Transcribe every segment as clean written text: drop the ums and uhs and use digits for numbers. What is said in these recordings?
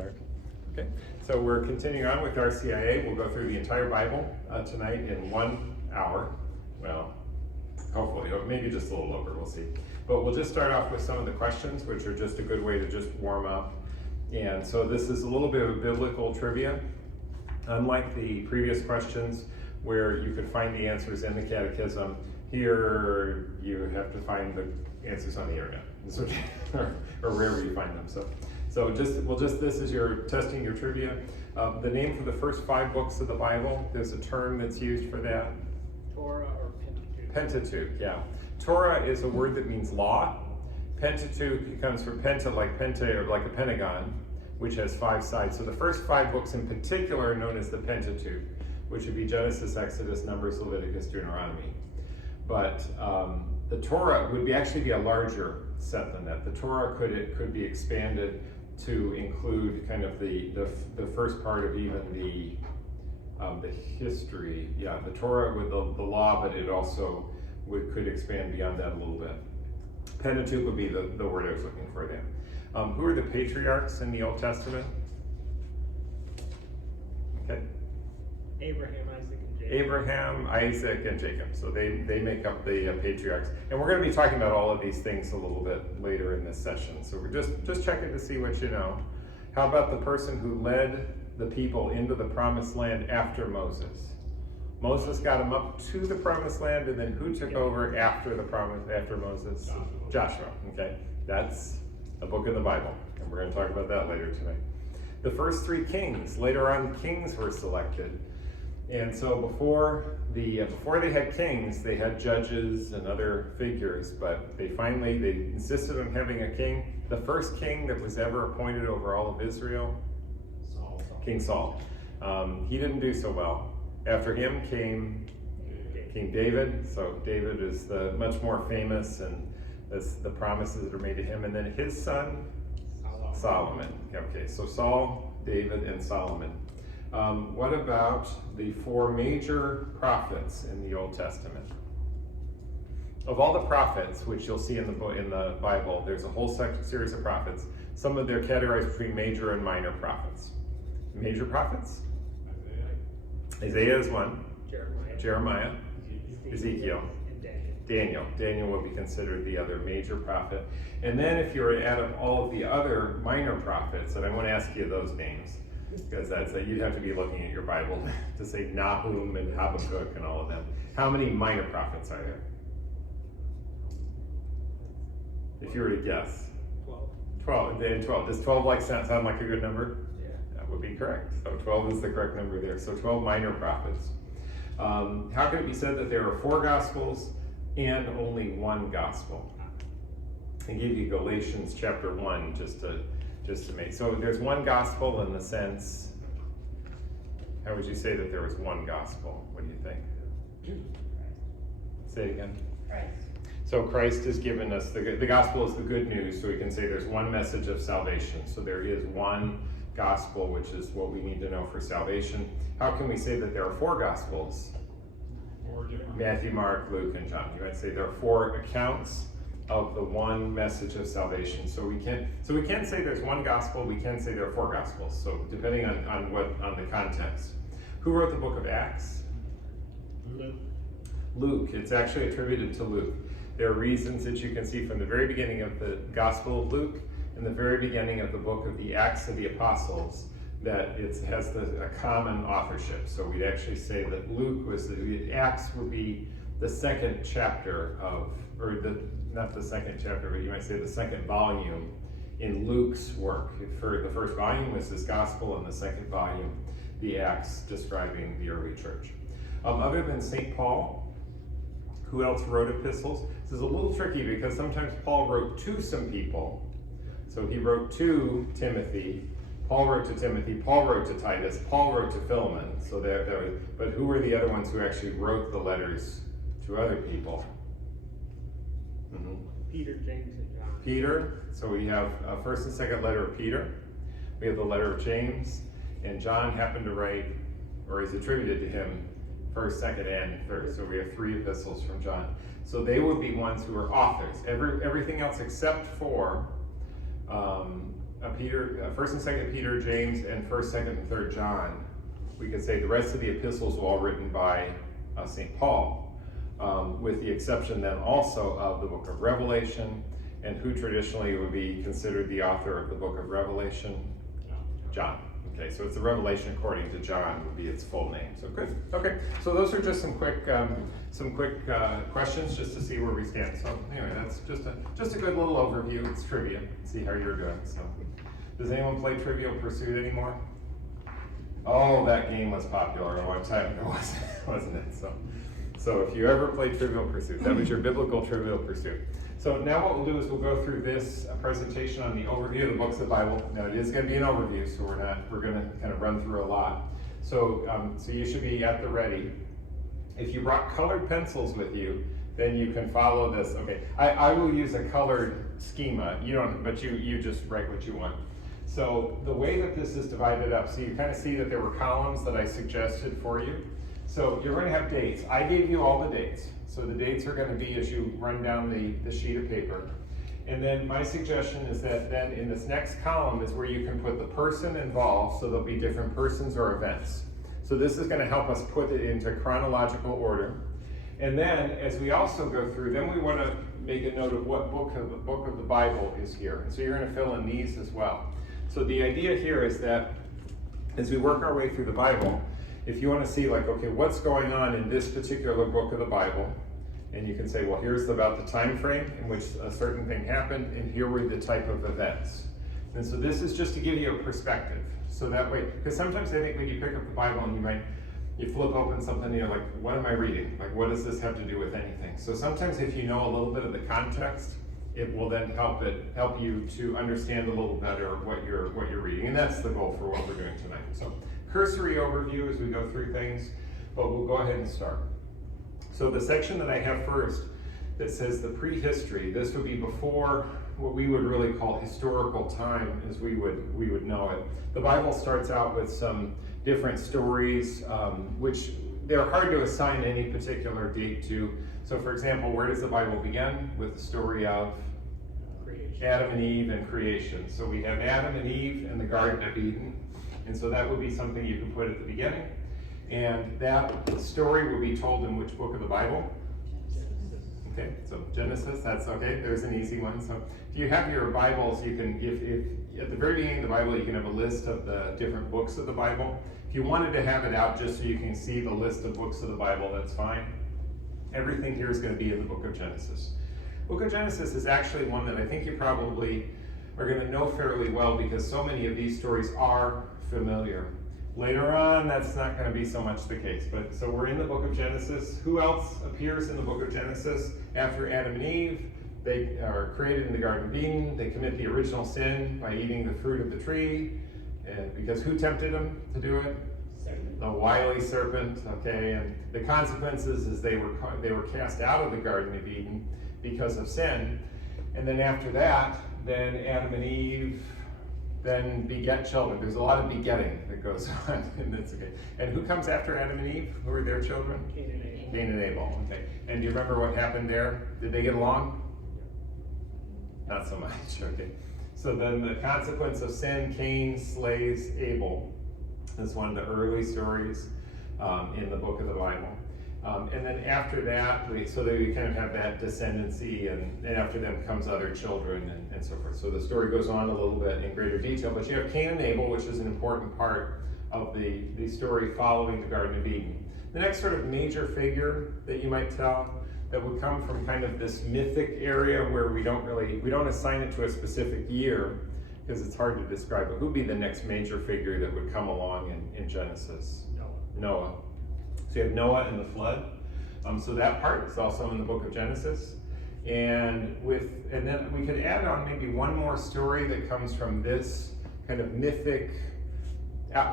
start. Okay, so we're continuing on with OCIA. We'll go through the entire Bible tonight in 1 hour. Well, hopefully, or maybe just a little over, we'll see. But we'll just start off with some of the questions, which are just a good way to just warm up. And so this is a little bit of biblical trivia. Unlike the previous questions where you could find the answers in the catechism, here you have to find the answers on the internet, or wherever you find them. So this is your testing your trivia. The name for the first 5 books of the Bible, there's a term that's used for that. Torah or Pentateuch? Pentateuch, yeah. Torah is a word that means law. Pentateuch comes from penta, like penta, or like a pentagon, which has 5 sides. So the first 5 books in particular are known as the Pentateuch, which would be Genesis, Exodus, Numbers, Leviticus, Deuteronomy. But the Torah would actually be a larger set than that. The Torah could be expanded to include kind of the first part of even the history. Yeah, the Torah with the law, but it also could expand beyond that a little bit. Pentateuch would be the word I was looking for there. Who are the patriarchs in the Old Testament? Okay. Abraham, Isaac, and Jacob. So they make up the patriarchs. And we're going to be talking about all of these things a little bit later in this session. So we're just checking to see what you know. How about the person who led the people into the promised land after Moses? Moses got them up to the promised land, and then who took over after Moses? Joshua. Okay, that's a book in the Bible, and we're going to talk about that later tonight. The first 3 kings. Later on, kings were selected. And so before they had kings, they had judges and other figures, but they insisted on having a king. The first king that was ever appointed over all of Israel, King Saul. He didn't do so well. After him came King David. So David is the much more famous, and the promises that are made to him. And then his son, Solomon. Okay, so Saul, David, and Solomon. What about the 4 major prophets in the Old Testament? Of all the prophets, which you'll see in the Bible, there's a whole series of prophets. Some of them are categorized between major and minor prophets. Major prophets? Isaiah is one. Jeremiah. Ezekiel. And Daniel. Daniel will be considered the other major prophet. And then if you were to add up all of the other minor prophets, and I want to ask you those names, because you'd have to be looking at your Bible to say Nahum and Habakkuk and all of them. How many minor prophets are there? If you were to guess. 12. Does 12 sound like a good number? Yeah. That would be correct. So 12 is the correct number there. So 12 minor prophets. How can it be said that there are 4 gospels and only 1 gospel? I give you Galatians chapter 1 just to make. So there's 1 gospel in the sense, how would you say that there was 1 gospel? What do you think? Say it again. Christ. So Christ has given us, the gospel is the good news, so we can say there's 1 message of salvation. So there is 1 gospel, which is what we need to know for salvation. How can we say that there are 4 gospels? Matthew, Mark, Luke, and John. You might say there are 4 accounts of the 1 message of salvation. So we can't say there's 1 gospel, we can say there are 4 gospels. So depending on the context. Who wrote the book of Acts? Luke. It's actually attributed to Luke. There are reasons that you can see from the very beginning of the Gospel of Luke and the very beginning of the book of the Acts of the Apostles that it has a common authorship. So we'd actually say that Acts would be the 2nd chapter not the 2nd chapter, but you might say the 2nd volume in Luke's work. For the first volume was his Gospel, and the 2nd volume, the Acts describing the early church. Other than St. Paul, who else wrote epistles? This is a little tricky because sometimes Paul wrote to some people. So he wrote to Timothy, Paul wrote to Timothy, Paul wrote to Titus, Paul wrote to Philemon. So but who were the other ones who actually wrote the letters to other people? Mm-hmm. Peter, James, and John. Peter. So we have 1st and 2nd letter of Peter. We have the letter of James, and John happened to write, or is attributed to him, 1st, 2nd, and 3rd. So we have 3 epistles from John. So they would be ones who are authors. Everything else except for First and Second Peter, James, and First, Second, and Third John. We could say the rest of the epistles were all written by St. Paul, with the exception then also of the book of Revelation, and who traditionally would be considered the author of the book of Revelation? John. Okay, so it's the Revelation according to John would be its full name. So good. Okay, so those are just some quick questions just to see where we stand. So anyway, that's just a good little overview. It's trivia. See how you're doing. So, does anyone play Trivial Pursuit anymore? Oh, that game was popular a long time ago, wasn't it? So if you ever played Trivial Pursuit, that was your biblical Trivial Pursuit. So now what we'll do is we'll go through this presentation on the overview of the books of the Bible. Now it is going to be an overview, so we're going to kind of run through a lot. So you should be at the ready. If you brought colored pencils with you, then you can follow this. Okay, I will use a colored schema. You don't, but you just write what you want. So the way that this is divided up, so you kind of see that there were columns that I suggested for you. So you're going to have dates. I gave you all the dates. So the dates are going to be as you run down the sheet of paper. And then my suggestion is that then in this next column is where you can put the person involved, so there'll be different persons or events. So this is going to help us put it into chronological order. And then as we also go through, then we want to make a note of what book of the Bible is here. And so you're going to fill in these as well. So the idea here is that as we work our way through the Bible, if you want to see like, okay, what's going on in this particular book of the Bible, and you can say, well, here's about the time frame in which a certain thing happened, and here were the type of events. And so this is just to give you a perspective. So that way, because sometimes I think when you pick up the Bible and you flip open something and you're like, what am I reading? Like, what does this have to do with anything? So sometimes if you know a little bit of the context, it will then help you to understand a little better what you're reading. And that's the goal for what we're doing tonight. So cursory overview as we go through things, but we'll go ahead and start. So the section that I have first that says the prehistory, this would be before what we would really call historical time as we would know it. The Bible starts out with some different stories, which they're hard to assign any particular date to. So for example, where does the Bible begin? With the story of Creation. Adam and Eve and creation. So we have Adam and Eve in the Garden of Eden. And so that would be something you can put at the beginning. And that story will be told in which book of the Bible? Genesis. Okay, so Genesis, that's okay. There's an easy one. So if you have your Bibles, you can, if at the very beginning of the Bible, you can have a list of the different books of the Bible. If you wanted to have it out just so you can see the list of books of the Bible, that's fine. Everything here is going to be in the book of Genesis. Book of Genesis is actually one that I think you probably are going to know fairly well because so many of these stories are familiar. Later on, that's not going to be so much the case. But so we're in the book of Genesis. Who else appears in the book of Genesis? After Adam and Eve, they are created in the Garden of Eden. They commit the original sin by eating the fruit of the tree. And because who tempted them to do it? Serpent. The wily serpent. Okay, and the consequences is they were cast out of the Garden of Eden because of sin. And then after that, then Adam and Eve then beget children. There's a lot of begetting that goes on, and that's okay. And who comes after Adam and Eve? Who are their children? Cain and Abel. Cain and Abel. Okay. And do you remember what happened there? Did they get along? Not so much. Okay. So then the consequence of sin, Cain slays Abel. That's one of the early stories in the book of the Bible. And then after that, we kind of have that descendancy, and after them comes other children and so forth. So the story goes on a little bit in greater detail, but you have Cain and Abel, which is an important part of the story following the Garden of Eden. The next sort of major figure that you might tell that would come from kind of this mythic area where we don't assign it to a specific year because it's hard to describe, but who would be the next major figure that would come along in Genesis? Noah. So you have Noah and the flood. So that part is also in the book of Genesis. And then we could add on maybe one more story that comes from this kind of mythic,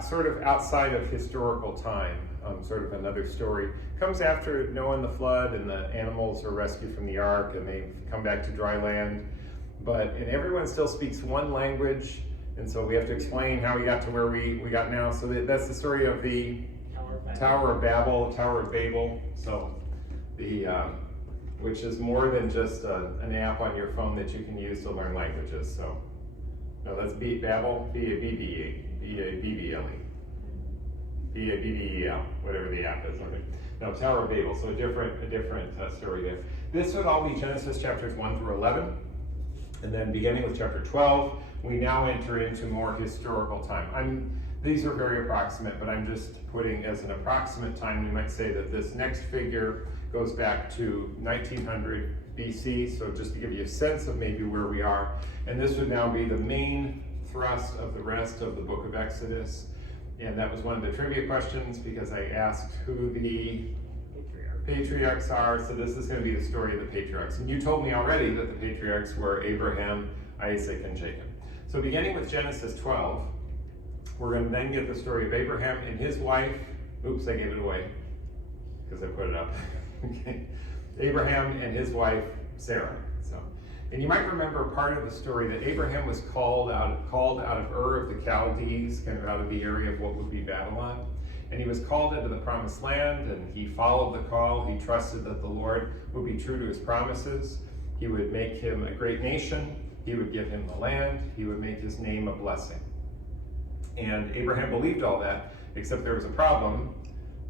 sort of outside of historical time, sort of another story. Comes after Noah and the flood, and the animals are rescued from the ark, and they come back to dry land. And everyone still speaks one language, and so we have to explain how we got to where we got now. So that's the story of the Tower of Babel. So which is more than just an app on your phone that you can use to learn languages. So No, that's Babel, B-A-B-B-E, B-A-B-B-L-E. B-A-B-B-E-L, whatever the app is. Okay. No, Tower of Babel, so a different story there. This would all be Genesis chapters 1 through 11. And then beginning with chapter 12, we now enter into more historical time. These are very approximate, but I'm just putting as an approximate time, we might say that this next figure goes back to 1900 BC, so just to give you a sense of maybe where we are. And this would now be the main thrust of the rest of the book of Exodus. And that was one of the trivia questions because I asked who the patriarchs are. So this is going to be the story of the patriarchs. And you told me already that the patriarchs were Abraham, Isaac, and Jacob. So beginning with Genesis 12, we're going to then get the story of Abraham and his wife. Oops, I gave it away because I put it up. Okay. Abraham and his wife, Sarah. And you might remember part of the story that Abraham was called out of Ur of the Chaldees, kind of out of the area of what would be Babylon. And he was called into the promised land, and he followed the call. He trusted that the Lord would be true to his promises. He would make him a great nation. He would give him the land. He would make his name a blessing. And Abraham believed all that, except there was a problem.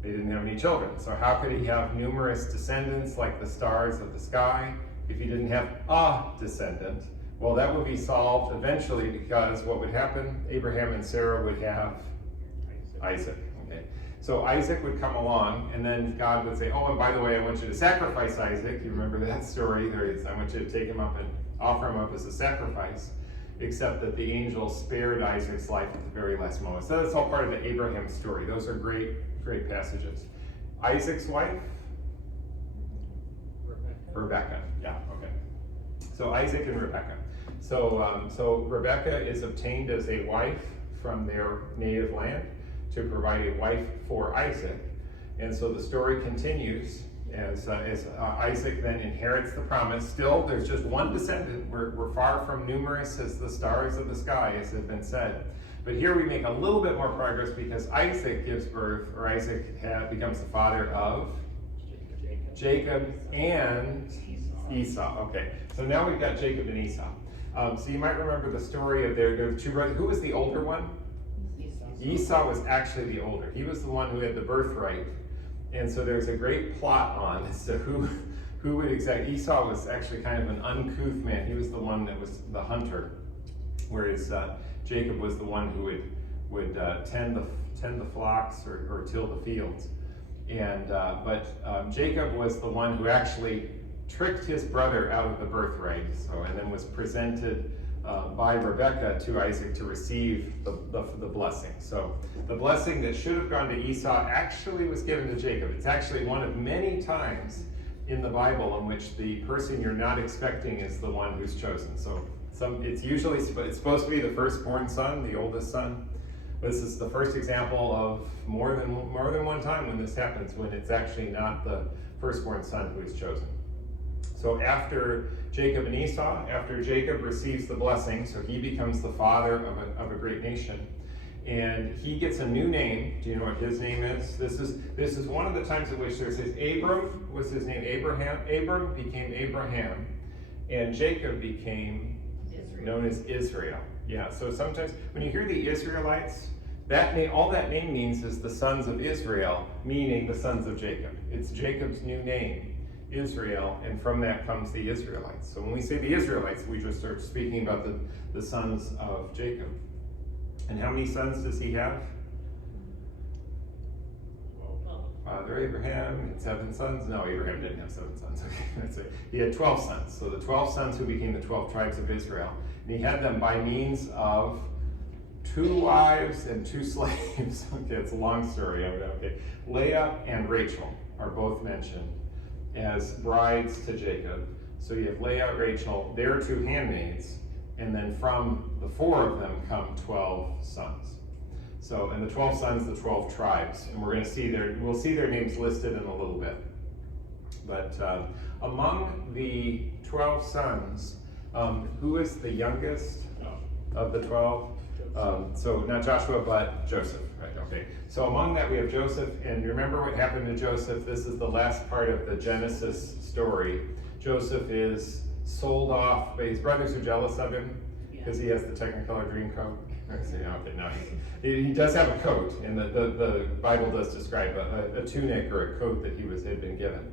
They didn't have any children. So how could he have numerous descendants like the stars of the sky if he didn't have a descendant? Well, that would be solved eventually because what would happen? Abraham and Sarah would have Isaac. Okay. So Isaac would come along, and then God would say, oh, and by the way, I want you to sacrifice Isaac. You remember that story? I want you to take him up and offer him up as a sacrifice, except that the angel spared Isaac's life at the very last moment. So that's all part of the Abraham story. Those are great passages. Isaac's wife? Rebecca, yeah, okay. So Isaac and Rebecca. So Rebecca is obtained as a wife from their native land to provide a wife for Isaac. And so the story continues as Isaac then inherits the promise. Still, there's just one descendant. We're far from numerous as the stars of the sky, as has been said. But here we make a little bit more progress because Isaac gives birth, or Isaac becomes the father of Jacob and Esau. Okay, so now we've got Jacob and Esau. So you might remember the story of their two brothers. Who was the older one? Esau was actually the older. He was the one who had the birthright. And so there's a great plot on as to who would exactly. Esau was actually kind of an uncouth man. He was the one that was the hunter, whereas Jacob was the one who would tend the flocks or till the fields. And but Jacob was the one who actually tricked his brother out of the birthright. And then was presented by Rebecca to Isaac to receive the blessing. So the blessing that should have gone to Esau actually was given to Jacob. It's actually one of many times in the Bible in which the person you're not expecting is the one who's chosen. So it's supposed to be the firstborn son, the oldest son. This is the first example of more than one time when this happens, when it's actually not the firstborn son who is chosen. So after Jacob and Esau, after Jacob receives the blessing, so he becomes the father of a great nation, and he gets a new name. Do you know what his name is? This is one of the times in which there says Abram was his name. Abram became Abraham, and Jacob became known as Israel. Yeah, so sometimes when you hear the Israelites, that name, all that name means is the sons of Israel, meaning the sons of Jacob. It's Jacob's new name, Israel, and from that comes the Israelites. So when we say the Israelites, we just start speaking about the sons of Jacob. And how many sons does he have? Father Abraham had 7 sons. No, Abraham didn't have 7 sons. Okay, that's it. He had 12 sons. So the 12 sons who became the 12 tribes of Israel. And he had them by means of 2 wives and 2 slaves. Okay, it's a long story. Okay. Leah and Rachel are both mentioned as brides to Jacob. So you have Leah, Rachel, their 2 handmaids, and then from the 4 of them come 12 sons. So, and the 12 sons, the 12 tribes, and we'll see their names listed in a little bit. But among the 12 sons, who is the youngest of the 12? So not Joshua, but Joseph, right? Okay. So among that we have Joseph, and remember what happened to Joseph. This is the last part of the Genesis story. Joseph is sold off, but his brothers are jealous of him, because he has the Technicolor dream coat. Okay, no, he does have a coat, and the Bible does describe a tunic or a coat that had been given.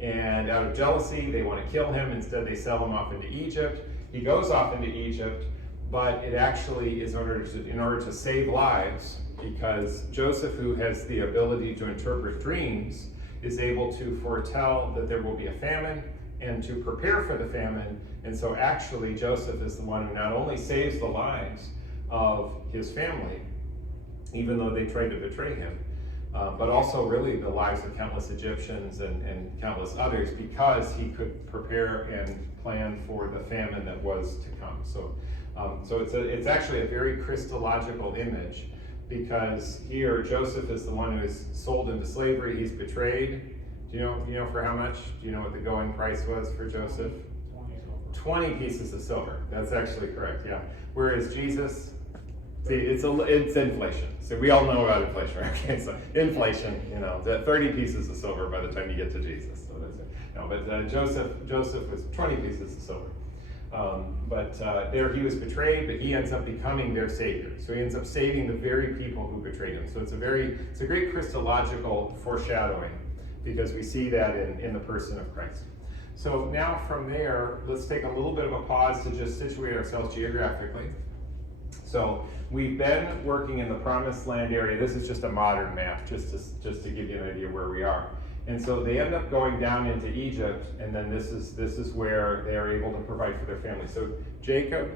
And out of jealousy, they want to kill him. Instead, they sell him off into Egypt. He goes off into Egypt, but it actually is in order to save lives, because Joseph, who has the ability to interpret dreams, is able to foretell that there will be a famine and to prepare for the famine. And so actually Joseph is the one who not only saves the lives of his family, even though they tried to betray him, but also really the lives of countless Egyptians and countless others, because he could prepare and plan for the famine that was to come. So it's actually a very Christological image, because here Joseph is the one who is sold into slavery. He's betrayed. Do you know for how much? Do you know what the going price was for Joseph? 20 pieces of silver. That's actually correct, yeah. Whereas Jesus, see, it's inflation. So we all know about inflation, right? Okay, so inflation, 30 pieces of silver by the time you get to Jesus. So that's it. No, but Joseph was 20 pieces of silver. There he was betrayed, but he ends up becoming their savior. So he ends up saving the very people who betrayed him. So it's a great Christological foreshadowing, because we see that in the person of Christ. So now from there, let's take a little bit of a pause to just situate ourselves geographically. So we've been working in the Promised Land area. This is just a modern map, just to give you an idea where we are. And so they end up going down into Egypt, and then this is where they are able to provide for their family. So Jacob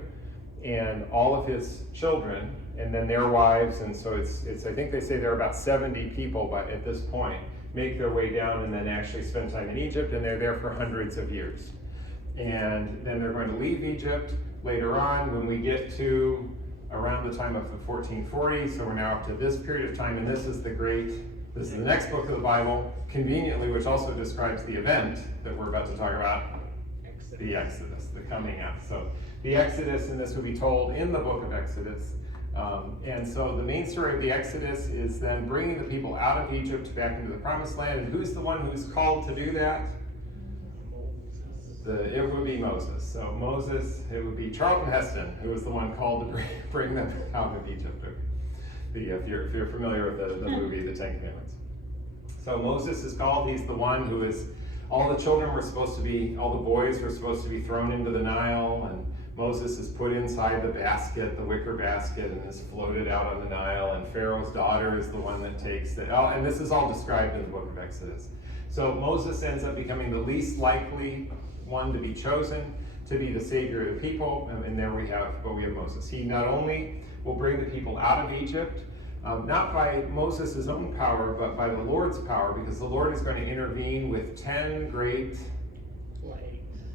and all of his children, and then their wives, and so it's I think they say there are about 70 people, but at this point, make their way down and then actually spend time in Egypt, and they're there for hundreds of years. And then they're going to leave Egypt later on when we get to around the time of the 1440s. So we're now up to this period of time, and this is the next book of the Bible, conveniently, which also describes the event that we're about to talk about, the Exodus, the coming out. So the Exodus, and this would be told in the book of Exodus. And so the main story of the Exodus is then bringing the people out of Egypt back into the Promised Land. And who's the one who's called to do that? It would be Moses. So Moses, it would be Charlton Heston, who was the one called to bring them out of Egypt. If you're familiar with the movie, The Ten Commandments. So Moses is called. He's the one who is, all the boys were supposed to be thrown into the Nile, and Moses is put inside the basket, the wicker basket, and is floated out on the Nile, and Pharaoh's daughter is the one that takes it. Oh, and this is all described in the book of Exodus. So Moses ends up becoming the least likely one to be chosen to be the savior of the people, and there we have Moses. He not only will bring the people out of Egypt, not by Moses' own power, but by the Lord's power, because the Lord is going to intervene with 10 great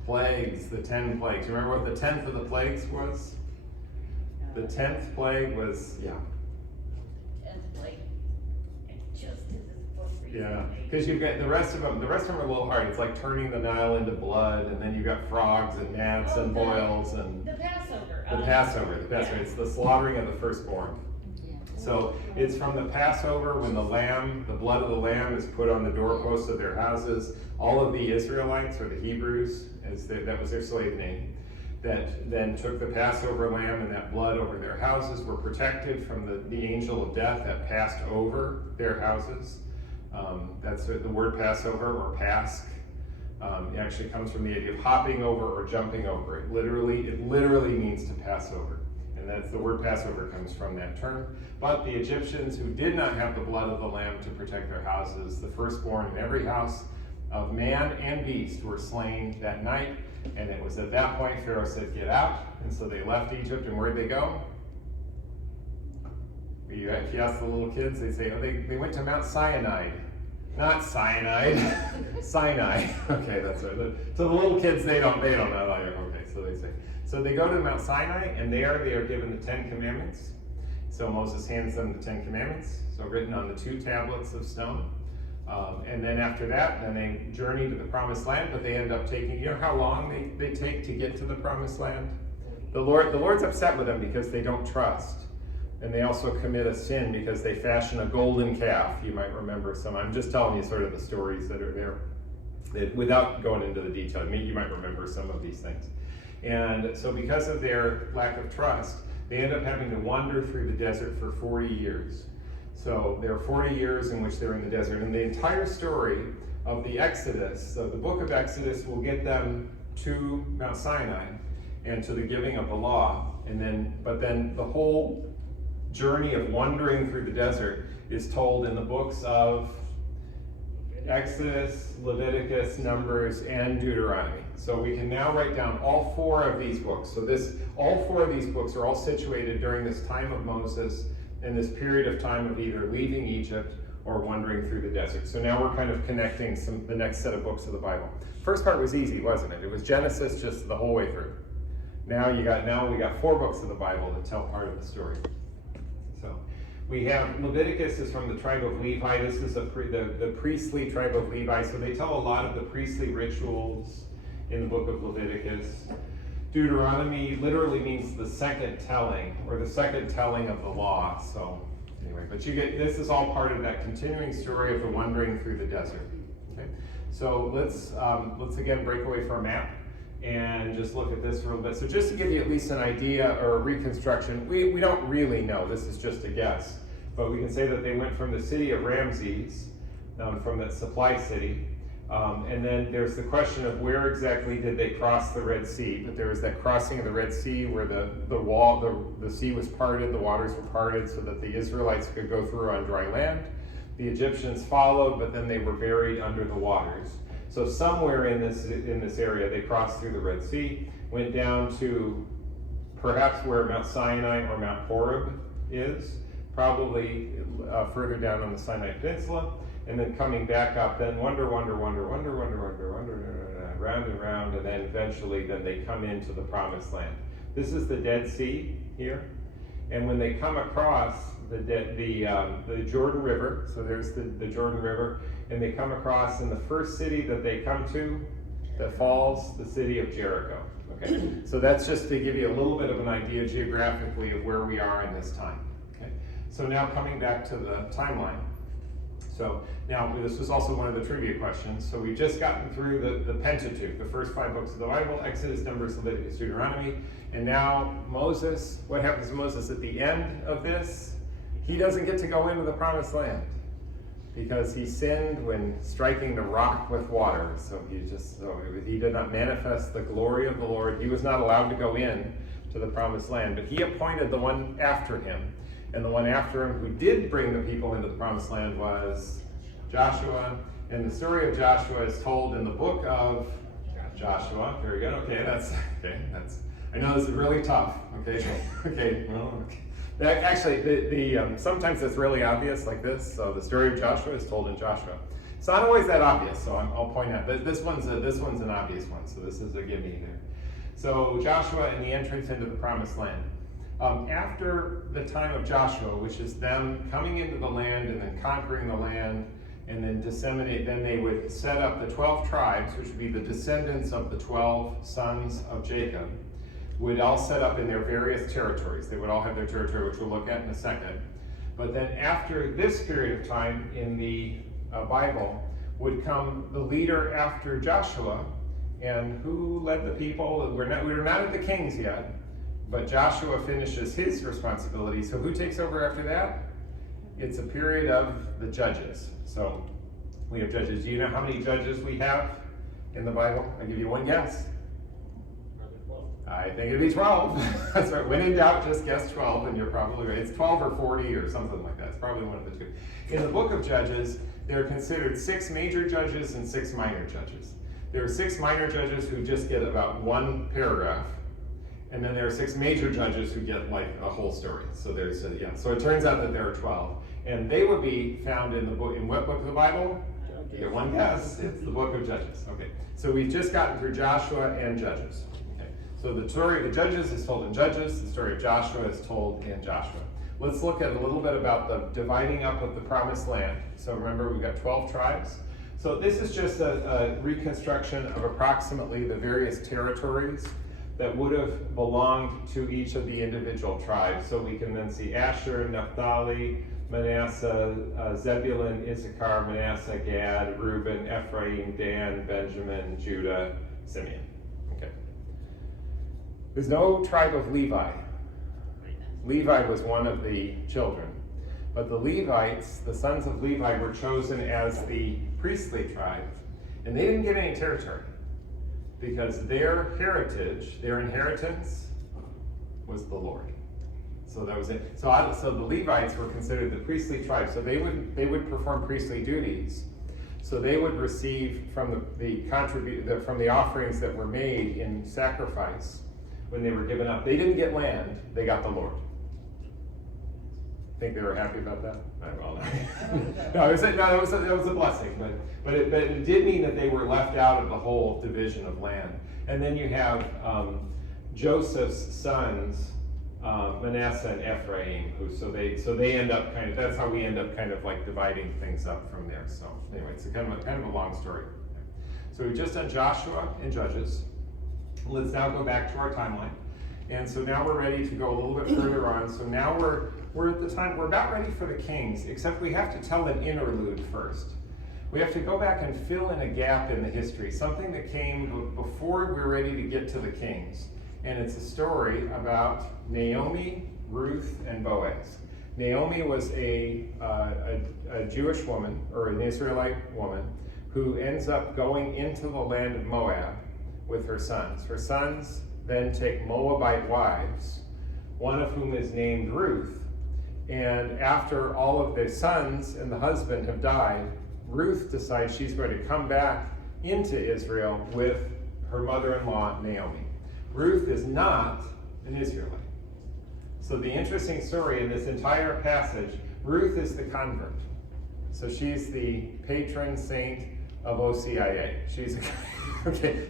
plagues, the 10 plagues. Remember what the 10th of the plagues was? The 10th plague was, yeah. 10th plague, just as it's supposed to be. Yeah, because you've got the rest of them are a little hard. It's like turning the Nile into blood, and then you've got frogs and gnats and boils and The Passover. the Passover. Yeah. It's the slaughtering of the firstborn. So it's from the Passover, when the blood of the lamb is put on the doorposts of their houses. All of the Israelites, or the Hebrews, that was their slave name, that then took the Passover lamb and that blood over their houses, were protected from the angel of death that passed over their houses. That's the word Passover, or Pasch. It actually comes from the idea of hopping over or jumping over. It literally means to pass over. And that's the word Passover comes from that term. But the Egyptians, who did not have the blood of the lamb to protect their houses, the firstborn in every house of man and beast were slain that night. And it was at that point Pharaoh said, "Get out." And so they left Egypt, and where'd they go? If you ask the little kids, they say, they went to Mount Sinai. Not cyanide, Sinai. Okay, that's right. So the little kids, they don't know either. Okay, so they say. So they go to Mount Sinai, and there they are given the 10 Commandments. So Moses hands them the 10 Commandments, so written on the 2 tablets of stone. And then after that, then they journey to the Promised Land, but they end up taking, how long they take to get to the Promised Land? The Lord's upset with them because they don't trust. And they also commit a sin because they fashion a golden calf. You might remember some. I'm just telling you sort of the stories that are there, without going into the detail. You might remember some of these things. And so because of their lack of trust, they end up having to wander through the desert for 40 years. So there are 40 years in which they're in the desert. And the entire story of the Exodus, so the book of Exodus will get them to Mount Sinai and to the giving of the law. But then the whole journey of wandering through the desert is told in the books of Exodus, Leviticus, Numbers, and Deuteronomy. So we can now write down all four of these books. So all four of these books are all situated during this time of Moses and this period of time of either leaving Egypt or wandering through the desert. So now we're kind of connecting the next set of books of the Bible. First part was easy, wasn't it? It was Genesis just the whole way through. Now we got 4 books of the Bible that tell part of the story. So we have Leviticus is from the tribe of Levi. This is the priestly tribe of Levi. So they tell a lot of the priestly rituals in the book of Leviticus. Deuteronomy literally means the second telling, or the second telling of the law. So anyway, but this is all part of that continuing story of the wandering through the desert. Okay, so let's again break away from a map and just look at this for a little bit. So just to give you at least an idea or a reconstruction, we don't really know, this is just a guess, but we can say that they went from the city of Ramses, from that supply city, and then there's the question of where exactly did they cross the Red Sea. But there was that crossing of the Red Sea where the sea was parted, the waters were parted so that the Israelites could go through on dry land. The Egyptians followed, but then they were buried under the waters. So somewhere in this area, they crossed through the Red Sea, went down to perhaps where Mount Sinai or Mount Horeb is, probably further down on the Sinai Peninsula, and then coming back up, then wander, round and round, and then eventually they come into the Promised Land. This is the Dead Sea here, and when they come across the Jordan River, so there's the Jordan River, and they come across, in the first city that they come to that falls, the city of Jericho. Okay, so that's just to give you a little bit of an idea geographically of where we are in this time. Okay, so now coming back to the timeline. So now this was also one of the trivia questions. So we've just gotten through the Pentateuch, the first 5 books of the Bible, Exodus, Numbers, Leviticus, Deuteronomy, and now Moses. What happens to Moses at the end of this? He doesn't get to go into the Promised Land because he sinned when striking the rock with water. So he did not manifest the glory of the Lord. He was not allowed to go in to the Promised Land, but he appointed the one after him. And the one after him who did bring the people into the Promised Land was Joshua. And the story of Joshua is told in the book of Joshua. Very good. Okay, that's I know this is really tough. Okay. Actually, sometimes it's really obvious like this. So the story of Joshua is told in Joshua. It's not always that obvious. So I'll point out that this one's an obvious one. So this is a gimme there. So Joshua and the entrance into the Promised Land. After the time of Joshua, which is them coming into the land and then conquering the land and then then they would set up the 12 tribes, which would be the descendants of the 12 sons of Jacob, would all set up in their various territories. They would all have their territory, which we'll look at in a second. But then after this period of time in the Bible would come the leader after Joshua. And who led the people? We're not at the kings yet. But Joshua finishes his responsibility. So who takes over after that? It's a period of the judges. So we have judges. Do you know how many judges we have in the Bible? I'll give you one guess. I think it'd be 12. That's right. When in doubt, just guess 12, and you're probably right. It's 12 or 40 or something like that. It's probably one of the two. In the book of Judges, there are considered 6 major judges and 6 minor judges. There are 6 minor judges who just get about 1 paragraph. And then there are 6 major judges who get like a whole story. So so it turns out that there are 12. And they would be found in what book of the Bible? You get one guess. It's the book of Judges. Okay. So we've just gotten through Joshua and Judges. Okay. So the story of the Judges is told in Judges. The story of Joshua is told in Joshua. Let's look at a little bit about the dividing up of the Promised Land. So remember, we've got 12 tribes. So this is just a reconstruction of approximately the various territories that would have belonged to each of the individual tribes. So we can then see Asher, Naphtali, Manasseh, Zebulun, Issachar, Manasseh, Gad, Reuben, Ephraim, Dan, Benjamin, Judah, Simeon. Okay. There's no tribe of Levi. Levi was one of the children. But the Levites, the sons of Levi, were chosen as the priestly tribe. And they didn't get any territory because their heritage, their inheritance, was the Lord. So that was it. So the Levites were considered the priestly tribe. So they would perform priestly duties. So they would receive from from the offerings that were made in sacrifice when they were given up. They didn't get land; they got the Lord. Think they were happy about that? No, it was a blessing, but it did mean that they were left out of the whole division of land. And then you have Joseph's sons, Manasseh and Ephraim, so they end up that's how we end up kind of like dividing things up from there. So anyway, it's kind of a long story. So we've just done Joshua and Judges. Let's now go back to our timeline. And so now we're ready to go a little bit further on. So now we're at the time, we're about ready for the Kings, except we have to tell an interlude first. We have to go back and fill in a gap in the history, something that came before we're ready to get to the Kings. And it's a story about Naomi, Ruth, and Boaz. Naomi was a Jewish woman, or an Israelite woman, who ends up going into the land of Moab with her sons. Her sons then take Moabite wives, one of whom is named Ruth. And after all of the sons and the husband have died, Ruth decides she's going to come back into Israel with her mother-in-law, Naomi. Ruth is not an Israelite. So the interesting story in this entire passage, Ruth is the convert. So she's the patron saint of OCIA.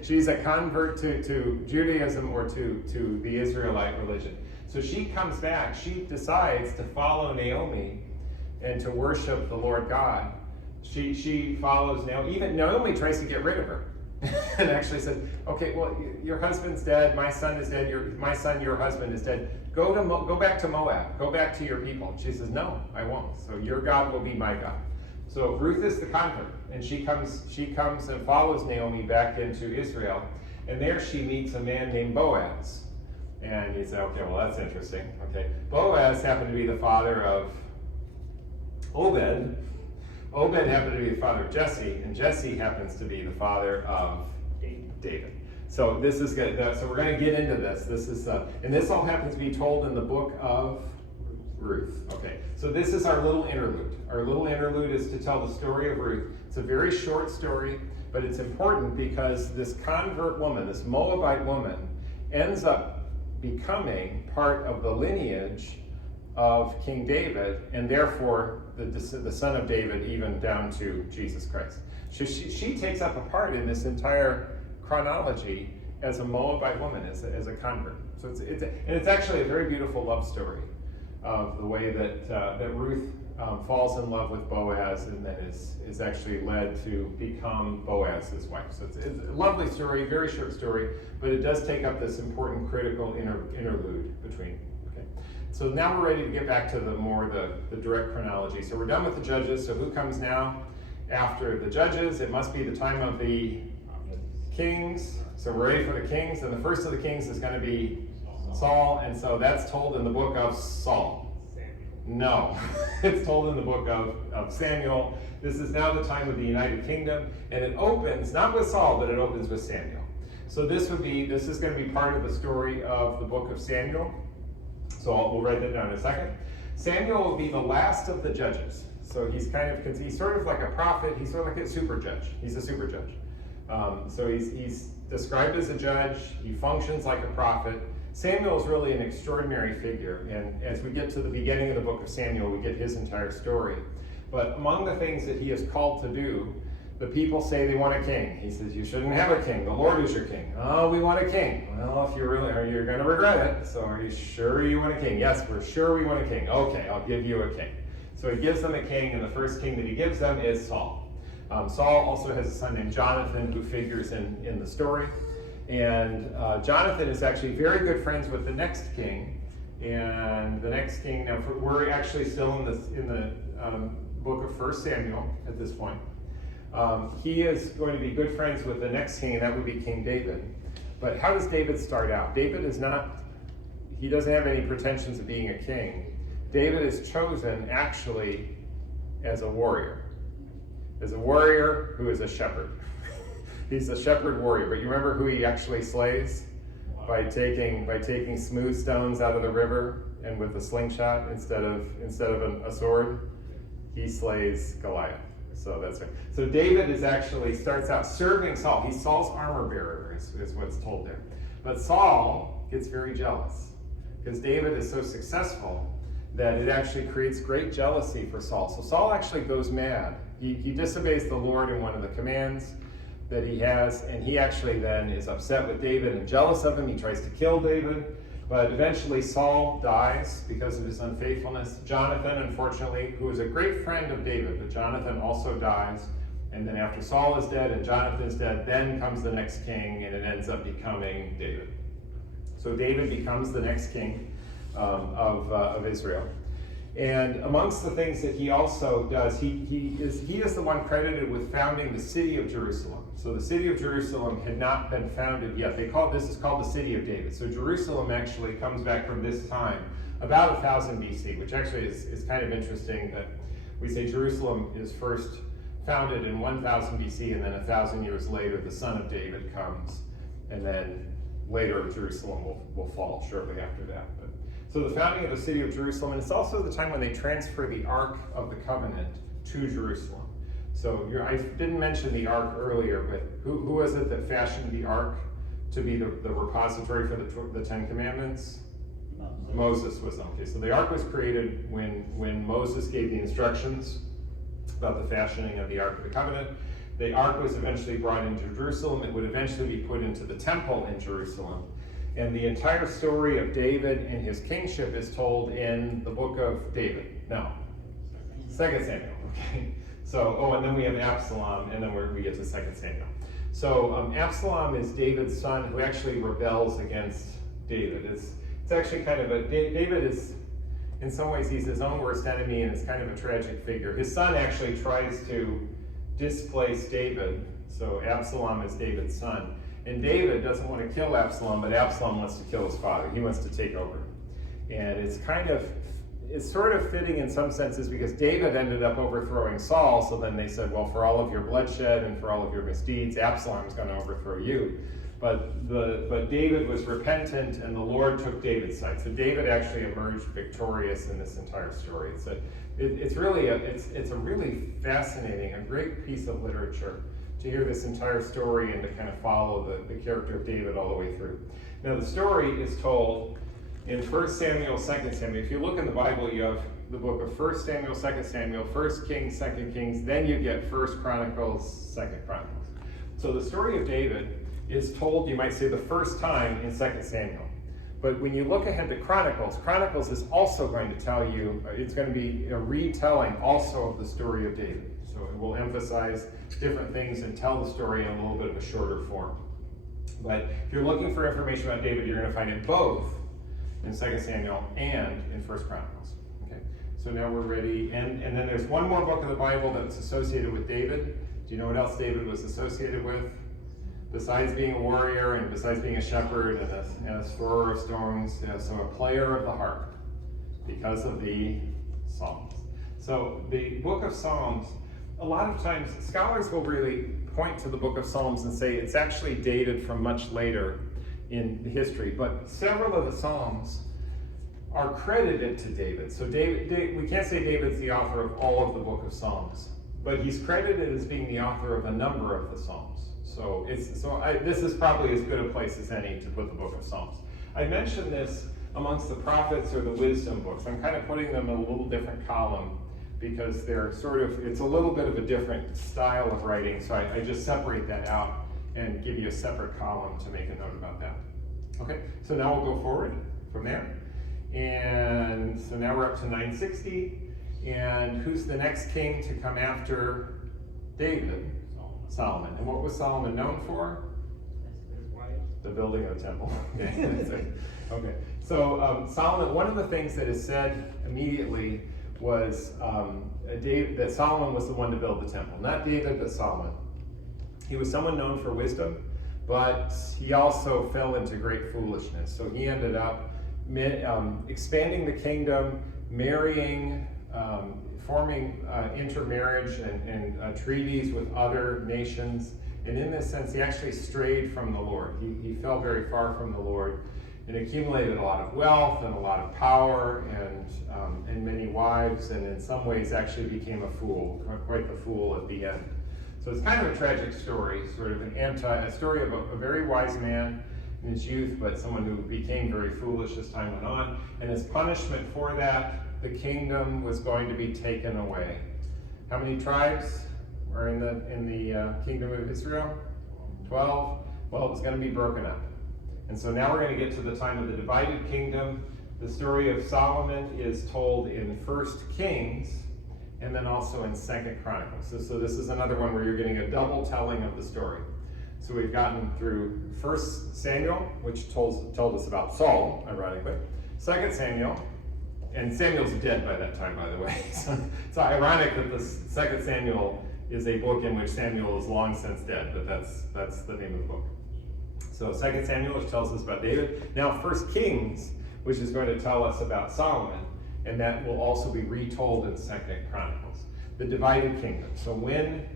She's a convert to Judaism or to the Israelite religion. So she comes back, she decides to follow Naomi and to worship the Lord God. She follows Naomi. Even Naomi tries to get rid of her and actually says, okay, well, your husband's dead, my son is dead, your husband is dead. Go back to Moab, go back to your people. And she says, no, I won't. So your God will be my God. So Ruth is the convert, and she comes and follows Naomi back into Israel, and there she meets a man named Boaz. And you say, okay, well, that's interesting. Okay, Boaz happened to be the father of Obed. Obed happened to be the father of Jesse, and Jesse happens to be the father of David. So this is good. So we're going to get into this. This is, and this all happens to be told in the book of Ruth. Okay, so this is our little interlude. Our little interlude is to tell the story of Ruth. It's a very short story, but it's important because this convert woman, this Moabite woman, ends up becoming part of the lineage of King David, and therefore the son of David, even down to Jesus Christ. So she takes up a part in this entire chronology as a Moabite woman, as a convert. So it's actually a very beautiful love story of the way that Ruth falls in love with Boaz and then is actually led to become Boaz's wife. So it's a lovely story, very short story, but it does take up this important critical interlude between. Okay, so now we're ready to get back to the direct chronology. So we're done with the Judges. So who comes now after the Judges? It must be the time of the Kings. So we're ready for the Kings, and the first of the Kings is going to be Saul, and so that's told in the book of Saul. No, it's told in the book of Samuel. This is now the time of the United Kingdom, and it opens, not with Saul, but it opens with Samuel. So this is going to be part of the story of the book of Samuel. So we'll write that down in a second. Samuel will be the last of the judges. So he's sort of like a prophet, he's sort of like a super judge. He's a super judge. So he's described as a judge, he functions like a prophet. Samuel is really an extraordinary figure, and as we get to the beginning of the book of Samuel, we get his entire story. But among the things that he is called to do, the people say they want a king. He says, you shouldn't have a king. The Lord is your king. Oh, we want a king. Well, if you're going to regret it. So are you sure you want a king? Yes, we're sure we want a king. Okay, I'll give you a king. So he gives them a king, and the first king that he gives them is Saul. Saul also has a son named Jonathan who figures in the story. And Jonathan is actually very good friends with the next king. And the next king, now we're actually still in the book of 1 Samuel at this point. He is going to be good friends with the next king, and that would be King David. But how does David start out? David is not, he doesn't have any pretensions of being a king. David is chosen actually as a warrior who is a shepherd. He's a shepherd warrior, but you remember who he actually slays? By taking smooth stones out of the river and with a slingshot instead of a sword, he slays Goliath. So that's right. So David starts out serving Saul. He's Saul's armor bearer, is what's told there. But Saul gets very jealous because David is so successful that it actually creates great jealousy for Saul. So Saul actually goes mad. He disobeys the Lord in one of the commands that he has, and he actually then is upset with David and jealous of him. He tries to kill David, but eventually Saul dies because of his unfaithfulness. Jonathan, unfortunately, who was a great friend of David, but Jonathan also dies. And then after Saul is dead and Jonathan is dead, then comes the next king, and it ends up becoming David. So David becomes the next king of Israel. And amongst the things that he also does, he is the one credited with founding the city of Jerusalem. So the city of Jerusalem had not been founded yet. This is called the city of David. So Jerusalem actually comes back from this time, about 1000 BC, which actually is kind of interesting that we say Jerusalem is first founded in 1000 BC, and then 1000 years later the son of David comes, and then later Jerusalem will fall shortly after that. So the founding of the city of Jerusalem, and it's also the time when they transfer the Ark of the Covenant to Jerusalem. So I didn't mention the Ark earlier, but who was it that fashioned the Ark to be the repository for the Ten Commandments? Moses was. Okay, so the Ark was created when Moses gave the instructions about the fashioning of the Ark of the Covenant. The Ark was eventually brought into Jerusalem. It would eventually be put into the temple in Jerusalem. And the entire story of David and his kingship is told in the book of David. No, 2 Samuel, okay? So, and then we have Absalom, and then we get to 2 Samuel. So Absalom is David's son who actually rebels against David. It's actually kind of David is, in some ways, he's his own worst enemy, and is kind of a tragic figure. His son actually tries to displace David, so Absalom is David's son. And David doesn't want to kill Absalom, but Absalom wants to kill his father. He wants to take over. And it's sort of fitting in some senses because David ended up overthrowing Saul, so then they said, well, for all of your bloodshed and for all of your misdeeds, Absalom's going to overthrow you. But David was repentant, and the Lord took David's side. So David actually emerged victorious in this entire story. It's a really fascinating, a great piece of literature to hear this entire story and to kind of follow the character of David all the way through. Now the story is told in 1 Samuel, 2 Samuel. If you look in the Bible, you have the book of 1 Samuel, 2 Samuel, 1 Kings, 2 Kings, then you get 1 Chronicles, 2 Chronicles. So the story of David is told, you might say, the first time in 2 Samuel. But when you look ahead to Chronicles is also going to tell you, it's going to be a retelling also of the story of David. So it will emphasize different things and tell the story in a little bit of a shorter form. But if you're looking for information about David, you're going to find it both in 2 Samuel and in 1 Chronicles. Okay, so now we're ready. And then there's one more book of the Bible that's associated with David. Do you know what else David was associated with? Besides being a warrior and besides being a shepherd and a thrower of stones, so a player of the harp because of the Psalms. So the book of Psalms, a lot of times scholars will really point to the book of Psalms and say it's actually dated from much later in history, but several of the Psalms are credited to David. So we can't say David's the author of all of the book of Psalms, but he's credited as being the author of a number of the Psalms. So this is probably as good a place as any to put the book of Psalms. I mentioned this amongst the prophets or the wisdom books. I'm kind of putting them in a little different column because it's a little bit of a different style of writing, so I just separate that out and give you a separate column to make a note about that. Okay, so now we'll go forward from there. And so now we're up to 960, and who's the next king to come after David? Solomon. And what was Solomon known for? His wife. The building of the temple. Okay. So Solomon, one of the things that is said immediately was that Solomon was the one to build the temple. Not David, but Solomon. He was someone known for wisdom, but he also fell into great foolishness. So he ended up expanding the kingdom, marrying, forming intermarriage and treaties with other nations. And in this sense, he actually strayed from the Lord. He fell very far from the Lord and accumulated a lot of wealth and a lot of power and many wives, and in some ways actually became a fool, quite the fool at the end. So it's kind of a tragic story, sort of a story of a very wise man in his youth, but someone who became very foolish as time went on. And as punishment for that, the kingdom was going to be taken away. How many tribes were in the kingdom of Israel? 12. Well, it was going to be broken up. And so now we're going to get to the time of the divided kingdom. The story of Solomon is told in 1 Kings and then also in 2 Chronicles. So this is another one where you're getting a double telling of the story. So we've gotten through 1 Samuel, which told us about Saul, ironically. 2 Samuel, and Samuel's dead by that time, by the way. So it's ironic that the 2 Samuel is a book in which Samuel is long since dead, but that's the name of the book. So 2 Samuel, which tells us about David. Now 1 Kings, which is going to tell us about Solomon, and that will also be retold in 2 Chronicles. The divided kingdom. So when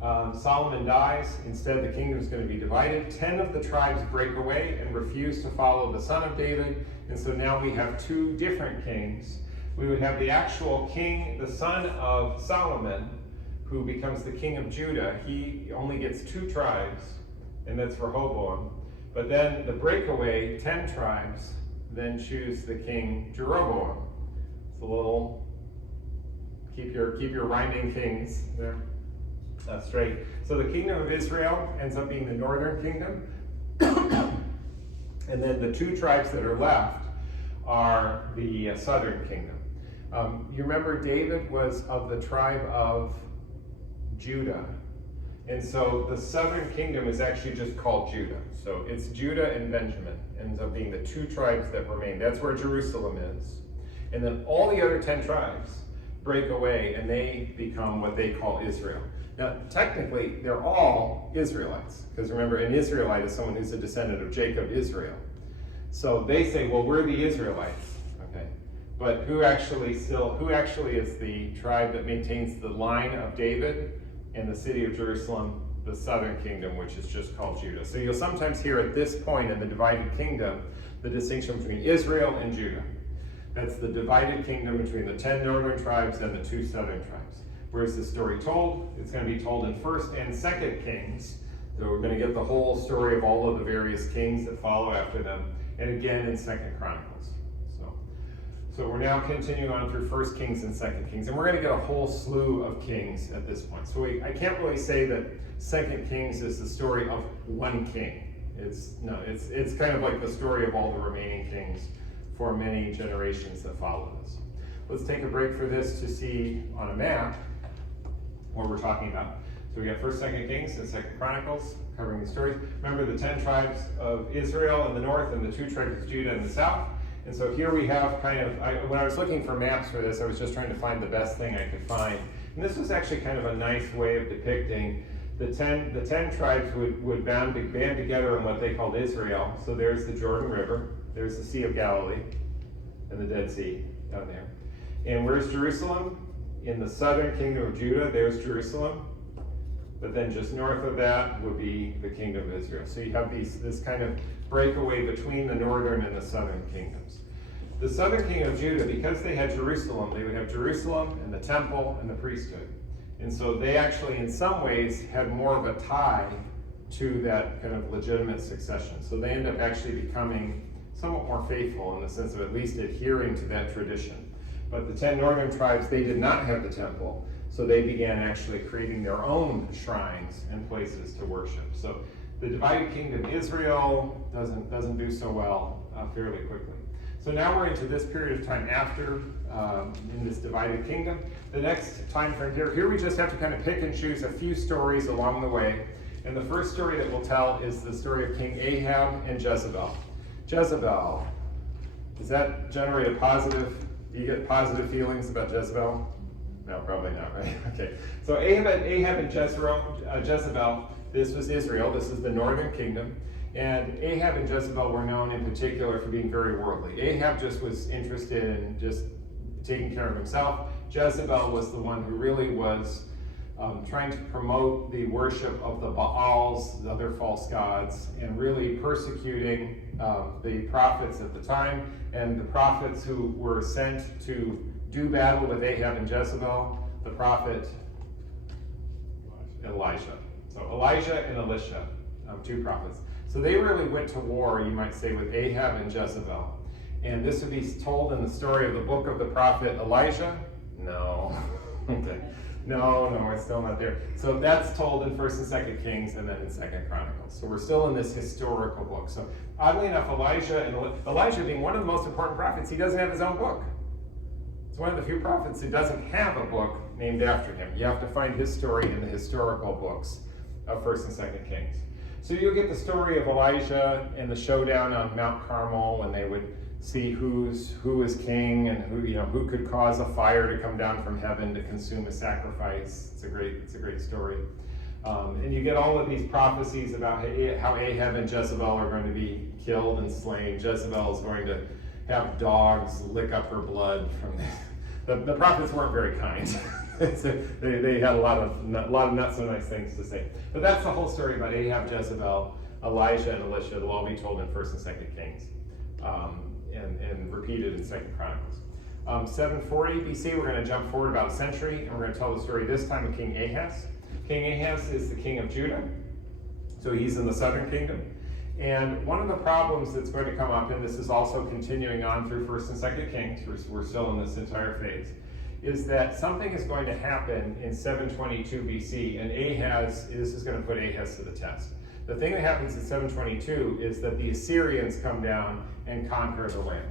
Solomon dies, instead the kingdom is going to be divided. 10 of the tribes break away and refuse to follow the son of David, and so now we have two different kings. We would have the actual king, the son of Solomon, who becomes the king of Judah. He only gets 2 tribes, and that's Rehoboam. But then the breakaway 10 tribes then choose the king Jeroboam. It's a little, keep your rhyming kings there straight. So the kingdom of Israel ends up being the northern kingdom. And then the 2 tribes that are left are the southern kingdom. You remember David was of the tribe of Judah. And so the southern kingdom is actually just called Judah. So it's Judah and Benjamin. Ends up being the 2 tribes that remain. That's where Jerusalem is. And then all the other 10 tribes break away and they become what they call Israel. Now, technically, they're all Israelites. Because remember, an Israelite is someone who's a descendant of Jacob, Israel. So they say, well, we're the Israelites. Okay. But who actually is the tribe that maintains the line of David and the city of Jerusalem? The southern kingdom, which is just called Judah. So you'll sometimes hear at this point in the divided kingdom the distinction between Israel and Judah. That's the divided kingdom between the 10 northern tribes and the 2 southern tribes. Where's the story told? It's going to be told in 1 and 2 Kings. So we're going to get the whole story of all of the various kings that follow after them, and again in 2 Chronicles. So we're now continuing on through 1 Kings and 2 Kings, and we're going to get a whole slew of kings at this point. So I can't really say that 2 Kings is the story of one king. It's kind of like the story of all the remaining kings for many generations that follow this. Let's take a break for this to see on a map what we're talking about. So we got 1st, 2nd Kings and 2nd Chronicles covering the stories. Remember the 10 tribes of Israel in the north and the 2 tribes of Judah in the south. And so here we have when I was looking for maps for this, I was just trying to find the best thing I could find. And this was actually kind of a nice way of depicting the 10 tribes would band together in what they called Israel. So there's the Jordan River, there's the Sea of Galilee, and the Dead Sea down there. And where's Jerusalem? In the southern kingdom of Judah, there's Jerusalem. But then just north of that would be the kingdom of Israel. So you have this kind of breakaway between the northern and the southern kingdoms. The southern kingdom of Judah, because they had Jerusalem, they would have Jerusalem and the temple and the priesthood. And so they actually, in some ways, had more of a tie to that kind of legitimate succession. So they end up actually becoming somewhat more faithful in the sense of at least adhering to that tradition. But the 10 northern tribes, they did not have the temple. So they began actually creating their own shrines and places to worship. So the divided kingdom, Israel, doesn't do so well fairly quickly. So now we're into this period of time after, in this divided kingdom. The next time frame here we just have to kind of pick and choose a few stories along the way. And the first story that we'll tell is the story of King Ahab and Jezebel. Jezebel, does that generate do you get positive feelings about Jezebel? No, probably not, right? Okay. So Ahab and Jezebel, This was Israel. This is the northern kingdom. And Ahab and Jezebel were known in particular for being very worldly. Ahab just was interested in just taking care of himself. Jezebel was the one who really was trying to promote the worship of the Baals, the other false gods, and really persecuting the prophets at the time. And the prophets who were sent to do battle with Ahab and Jezebel, the prophet Elijah. So Elijah and Elisha, two prophets. So they really went to war, you might say, with Ahab and Jezebel. And this would be told in the story of the book of the prophet Elijah? No. Okay. No, we're still not there. So that's told in 1st and 2nd Kings and then in 2nd Chronicles. So we're still in this historical book. So oddly enough, Elijah being one of the most important prophets, he doesn't have his own book. It's one of the few prophets who doesn't have a book named after him. You have to find his story in the historical books of 1st and 2nd Kings. So you'll get the story of Elijah and the showdown on Mount Carmel when they would see who is king and who could cause a fire to come down from heaven to consume a sacrifice. It's a great story. And you get all of these prophecies about how Ahab and Jezebel are going to be killed and slain. Jezebel is going to have dogs lick up her blood from the prophets weren't very kind. So they had a lot of not so nice things to say. But that's the whole story about Ahab, Jezebel, Elijah, and Elisha. It'll all be told in 1st and 2nd Kings, and repeated in 2nd Chronicles. 740 BC, we're going to jump forward about a century, and we're going to tell the story this time of King Ahaz. King Ahaz is the king of Judah, so he's in the southern kingdom. And one of the problems that's going to come up, and this is also continuing on through 1st and 2nd Kings, we're still in this entire phase, is that something is going to happen in 722 BC, and this is going to put Ahaz to the test. The thing that happens in 722 is that the Assyrians come down and conquer the land.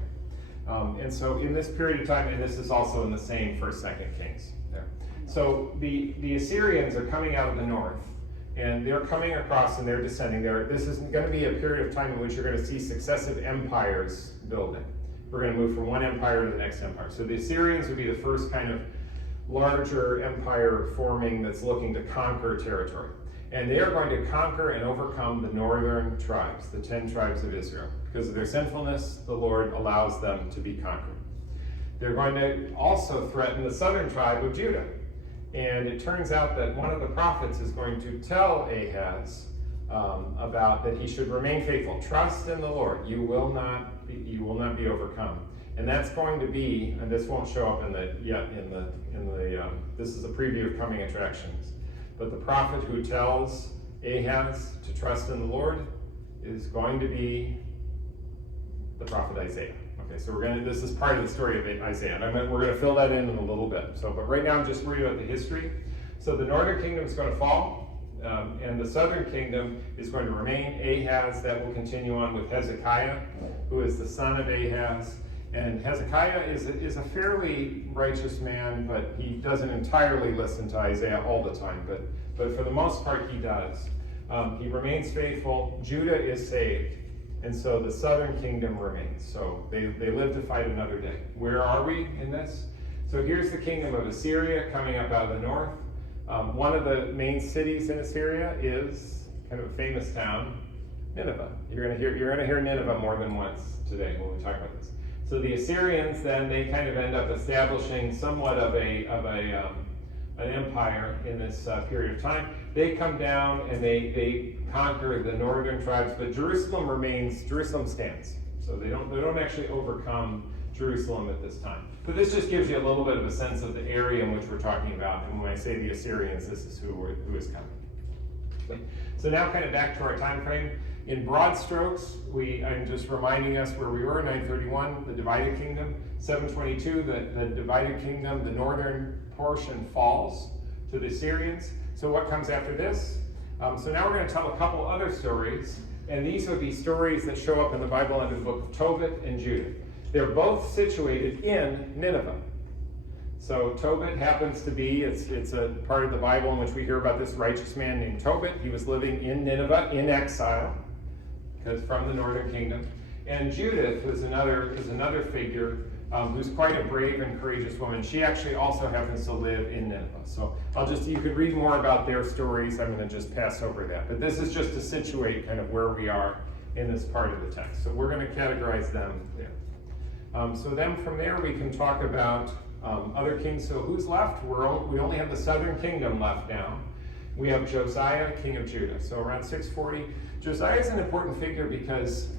And so in this period of time, and this is also in the same 1st, 2nd Kings there. So the Assyrians are coming out of the north, and they're coming across and they're descending there. This is going to be a period of time in which you're going to see successive empires building. We're going to move from one empire to the next empire. So the Assyrians would be the first kind of larger empire forming that's looking to conquer territory. And they are going to conquer and overcome the northern tribes, the 10 tribes of Israel. Because of their sinfulness, the Lord allows them to be conquered. They're going to also threaten the southern tribe of Judah. And it turns out that one of the prophets is going to tell Ahaz about that he should remain faithful. Trust in the Lord. You will not be overcome. And that's going to be, and this won't show up this is a preview of coming attractions. But the prophet who tells Ahaz to trust in the Lord is going to be the prophet Isaiah. Okay, so this is part of the story of Isaiah. And we're going to fill that in a little bit. But right now I'm just worried about the history. So the northern kingdom is going to fall, and the southern kingdom is going to remain. Ahaz, that will continue on with Hezekiah, who is the son of Ahaz. And Hezekiah is a fairly righteous man, but he doesn't entirely listen to Isaiah all the time. But for the most part, he does. He remains faithful. Judah is saved. And so the southern kingdom remains. So they live to fight another day. Where are we in this? So here's the kingdom of Assyria coming up out of the north. One of the main cities in Assyria is kind of a famous town, Nineveh. You're going to hear Nineveh more than once today when we talk about this. So the Assyrians then, they kind of end up establishing somewhat of an empire in this period of time. They come down and they conquer the northern tribes, but Jerusalem stands. So they don't actually overcome Jerusalem at this time. But this just gives you a little bit of a sense of the area in which we're talking about. And when I say the Assyrians, this is who is coming. So now kind of back to our time frame. In broad strokes, I'm just reminding us where we were, 931, the divided kingdom. 722, the divided kingdom, the northern portion falls to the Assyrians. So what comes after this? So now we're going to tell a couple other stories, and these would be stories that show up in the Bible under the book of Tobit and Judith. They're both situated in Nineveh. So Tobit happens to be, it's a part of the Bible in which we hear about this righteous man named Tobit. He was living in Nineveh in exile, because from the northern kingdom. And Judith is another figure who's quite a brave and courageous woman. She actually also happens to live in Nineveh. So you could read more about their stories. I'm going to just pass over that. But this is just to situate kind of where we are in this part of the text. So we're going to categorize them there. So then from there we can talk about other kings. So who's left? We only have the southern kingdom left now. We have Josiah, king of Judah. So around 640. Josiah is an important figure because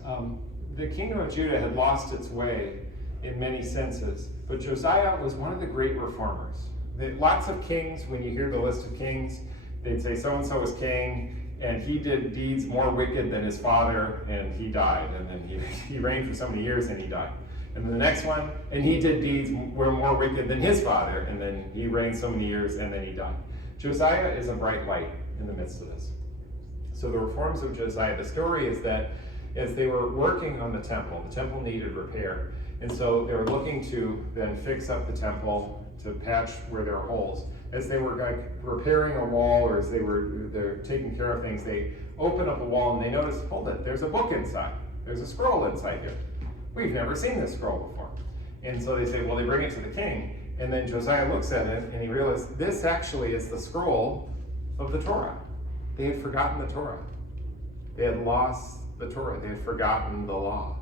the kingdom of Judah had lost its way in many senses. But Josiah was one of the great reformers. Lots of kings, when you hear the list of kings, they'd say so-and-so was king, and he did deeds more wicked than his father, and he died. And then he reigned for so many years, and he died. And then the next one, and he did deeds were more wicked than his father, and then he reigned so many years, and then he died. Josiah is a bright light in the midst of this. So the reforms of Josiah, the story is that as they were working on the temple needed repair. And so they were looking to then fix up the temple, to patch where there were holes. As they were repairing a wall, or as they're taking care of things, they open up a wall and they notice, hold it, there's a book inside. There's a scroll inside here. We've never seen this scroll before. And so they say, well, they bring it to the king. And then Josiah looks at it and he realized this actually is the scroll of the Torah. They had forgotten the Torah. They had lost the Torah. They had forgotten the law.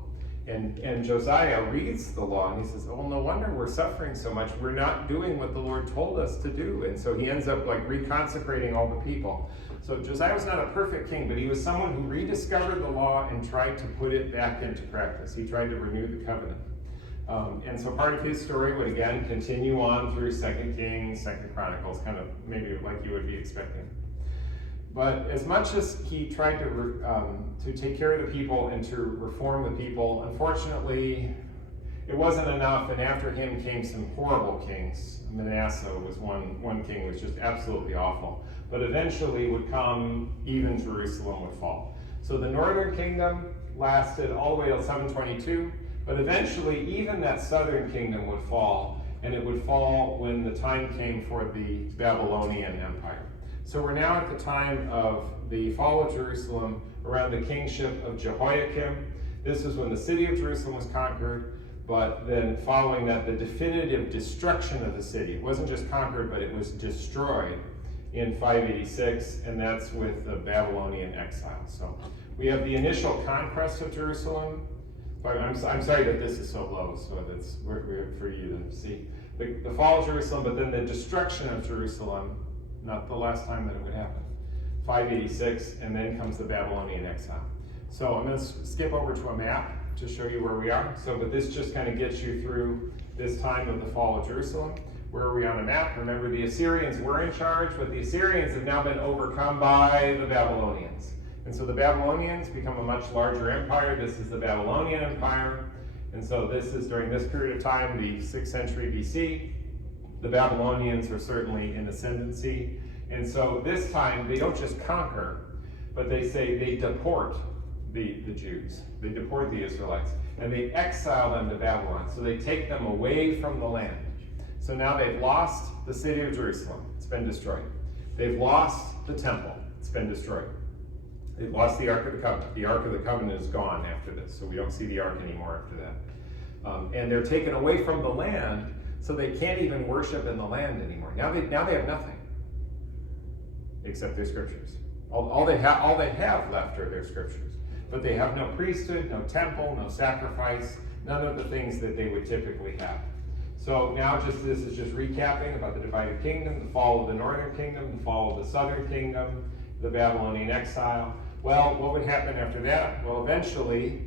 And Josiah reads the law and he says, oh, no wonder we're suffering so much. We're not doing what the Lord told us to do. And so he ends up like reconsecrating all the people. So Josiah was not a perfect king, but he was someone who rediscovered the law and tried to put it back into practice. He tried to renew the covenant. And so part of his story would again continue on through 2 Kings, 2 Chronicles, kind of maybe like you would be expecting. But as much as he tried to take care of the people and to reform the people, unfortunately, it wasn't enough. And after him came some horrible kings. Manasseh was one king who was just absolutely awful. But eventually would come, even Jerusalem would fall. So the northern kingdom lasted all the way till 722. But eventually, even that southern kingdom would fall. And it would fall when the time came for the Babylonian Empire. So we're now at the time of the fall of Jerusalem, around the kingship of Jehoiakim. This is when the city of Jerusalem was conquered, but then following that, the definitive destruction of the city. It wasn't just conquered, but it was destroyed in 586, and that's with the Babylonian exile. So we have the initial conquest of Jerusalem. I'm sorry that this is so low, so that's for you to see. The fall of Jerusalem, but then the destruction of Jerusalem, not the last time that it would happen. 586, and then comes the Babylonian exile. So I'm going to skip over to a map to show you where we are. But this just kind of gets you through this time of the fall of Jerusalem. Where are we on a map? Remember, the Assyrians were in charge, but the Assyrians have now been overcome by the Babylonians. And so the Babylonians become a much larger empire. This is the Babylonian Empire. And so this is during this period of time, the 6th century BC. The Babylonians are certainly in ascendancy. And so this time, they don't just conquer, but they say they deport the Jews. They deport the Israelites. And they exile them to Babylon. So they take them away from the land. So now they've lost the city of Jerusalem. It's been destroyed. They've lost the temple. It's been destroyed. They've lost the Ark of the Covenant. The Ark of the Covenant is gone after this. So we don't see the Ark anymore after that. And they're taken away from the land. So they can't even worship in the land anymore. Now they have nothing except their scriptures. All they have left are their scriptures. But they have no priesthood, no temple, no sacrifice, none of the things that they would typically have. So now this is just recapping about the divided kingdom, the fall of the northern kingdom, the fall of the southern kingdom, the Babylonian exile. Well, what would happen after that? Well, eventually,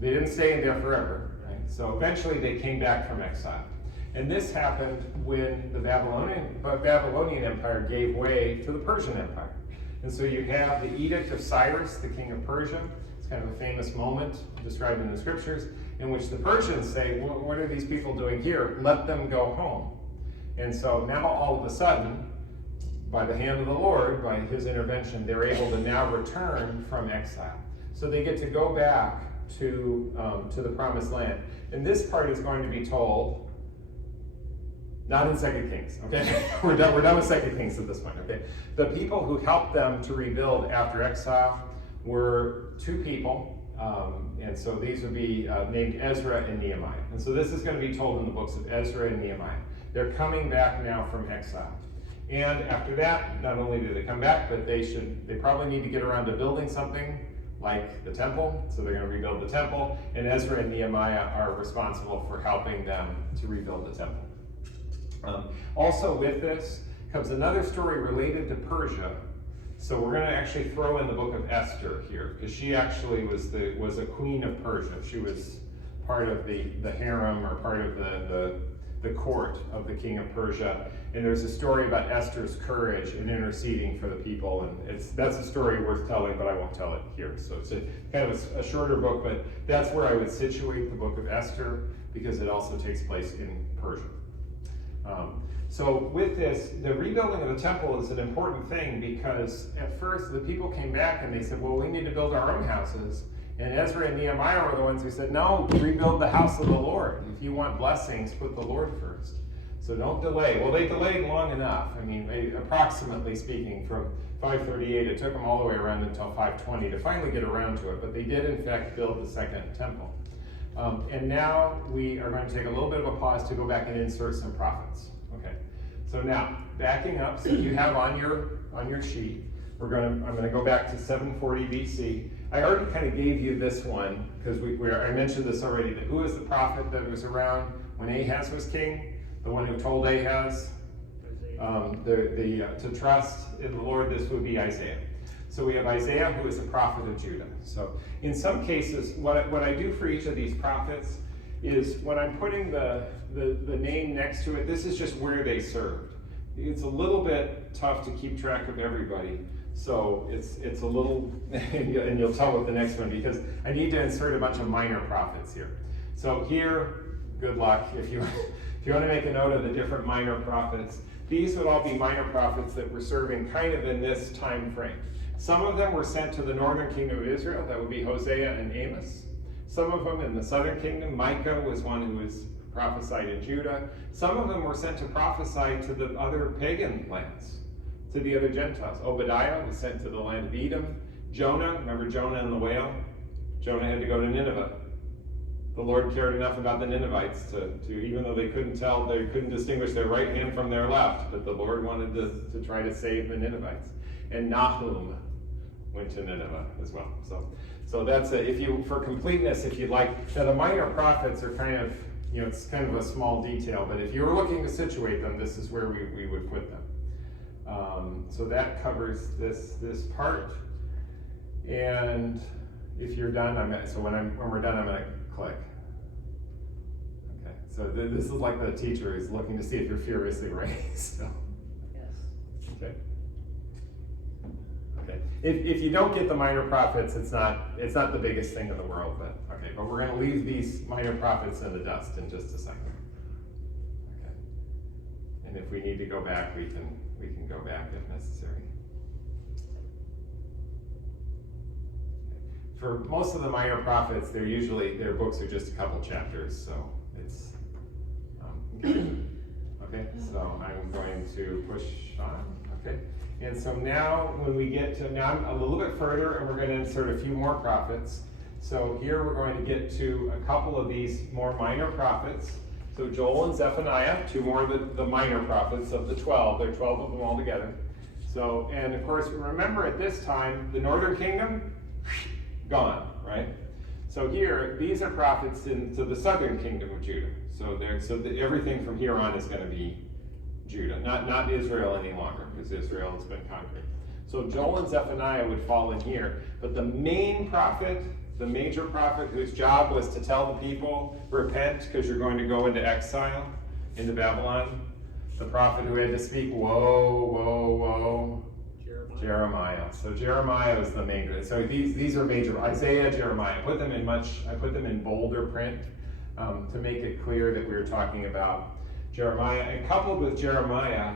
they didn't stay in there forever, right? So eventually they came back from exile. And this happened when the Babylonian Empire gave way to the Persian Empire. And so you have the Edict of Cyrus, the king of Persia. It's kind of a famous moment described in the scriptures, in which the Persians say, well, what are these people doing here? Let them go home. And so now all of a sudden, by the hand of the Lord, by his intervention, they're able to now return from exile. So they get to go back to the promised land. And this part is going to be told not in 2 Kings, okay? We're done with 2 Kings at this point, okay? The people who helped them to rebuild after exile were two people. And so these would be named Ezra and Nehemiah. And so this is going to be told in the books of Ezra and Nehemiah. They're coming back now from exile. And after that, not only do they come back, but they probably need to get around to building something like the temple. So they're going to rebuild the temple. And Ezra and Nehemiah are responsible for helping them to rebuild the temple. Also with this comes another story related to Persia. So we're going to actually throw in the book of Esther here, because she actually was a queen of Persia. She was part of the harem, or part of the court of the king of Persia. And there's a story about Esther's courage in interceding for the people, and that's a story worth telling, but I won't tell it here. So it's kind of a shorter book, but that's where I would situate the book of Esther, because it also takes place in Persia. So with this, the rebuilding of the temple is an important thing, because at first the people came back and they said, well, we need to build our own houses. And Ezra and Nehemiah were the ones who said, no, rebuild the house of the Lord. If you want blessings, put the Lord first. So don't delay. Well, they delayed long enough. I mean, approximately speaking, from 538, it took them all the way around until 520 to finally get around to it. But they did, in fact, build the second temple. And now we are going to take a little bit of a pause to go back and insert some prophets. Okay. So now, backing up, so you have on your sheet, I'm going to go back to 740 BC. I already kind of gave you this one, because I mentioned this already, that who was the prophet that was around when Ahaz was king? The one who told Ahaz to trust in the Lord. This would be Isaiah. So we have Isaiah, who is a prophet of Judah. So in some cases, what I do for each of these prophets is, when I'm putting the name next to it, this is just where they served. It's a little bit tough to keep track of everybody. So it's a little, and you'll tell with the next one, because I need to insert a bunch of minor prophets here. So here, good luck. If you want to make a note of the different minor prophets, these would all be minor prophets that were serving kind of in this time frame. Some of them were sent to the northern kingdom of Israel. That would be Hosea and Amos. Some of them in the southern kingdom. Micah was one who was prophesied in Judah. Some of them were sent to prophesy to the other pagan lands, to the other Gentiles. Obadiah was sent to the land of Edom. Jonah, remember Jonah and the whale? Jonah had to go to Nineveh. The Lord cared enough about the Ninevites to even though they couldn't distinguish their right hand from their left, but the Lord wanted to try to save the Ninevites. And Nahum went to Nineveh as well. So that's for completeness, if you'd like. Now the minor prophets are kind of, it's kind of a small detail, but if you were looking to situate them, this is where we would put them. So that covers this part. And if you're done, when we're done, I'm going to click. Okay. So this is like the teacher is looking to see if you're furiously raised. So. Yes. Okay. Okay. If you don't get the minor prophets, it's not the biggest thing in the world, but okay. But we're going to leave these minor prophets in the dust in just a second. Okay. And if we need to go back, we can go back if necessary. For most of the minor prophets, their books are just a couple chapters, so it's okay. So I'm going to push on. Okay. And so now when we get to, now I'm a little bit further, and we're going to insert a few more prophets. So here we're going to get to a couple of these more minor prophets. So Joel and Zephaniah, two more of the minor prophets of the 12. There are 12 of them all together. So, and of course, remember at this time, the northern kingdom, gone, right? So here, these are prophets into the southern kingdom of Judah. Everything from here on is going to be Judah, not Israel any longer, because Israel has been conquered. So Joel and Zephaniah would fall in here. But the main prophet, the major prophet whose job was to tell the people, repent, because you're going to go into exile, into Babylon. The prophet who had to speak, woe, woe, woe. Jeremiah. So Jeremiah is the main. So these are major. Isaiah, Jeremiah. I put them in bolder print to make it clear that we were talking about Jeremiah. And coupled with Jeremiah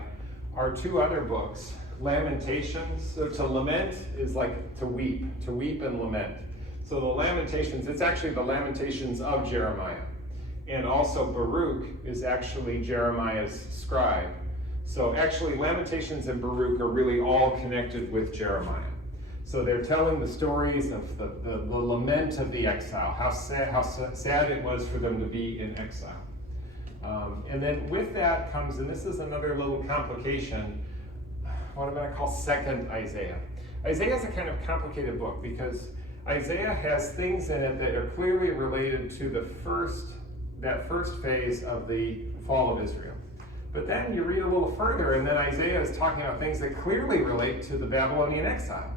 are two other books, Lamentations. So to lament is like to weep and lament. So the Lamentations, it's actually the Lamentations of Jeremiah. And also Baruch is actually Jeremiah's scribe. So actually Lamentations and Baruch are really all connected with Jeremiah. So they're telling the stories of the lament of the exile, how sad it was for them to be in exile. And then with that comes, and this is another little complication, what I'm going to call second Isaiah. Isaiah is a kind of complicated book because Isaiah has things in it that are clearly related to that first phase of the fall of Israel. But then you read a little further, and then Isaiah is talking about things that clearly relate to the Babylonian exile.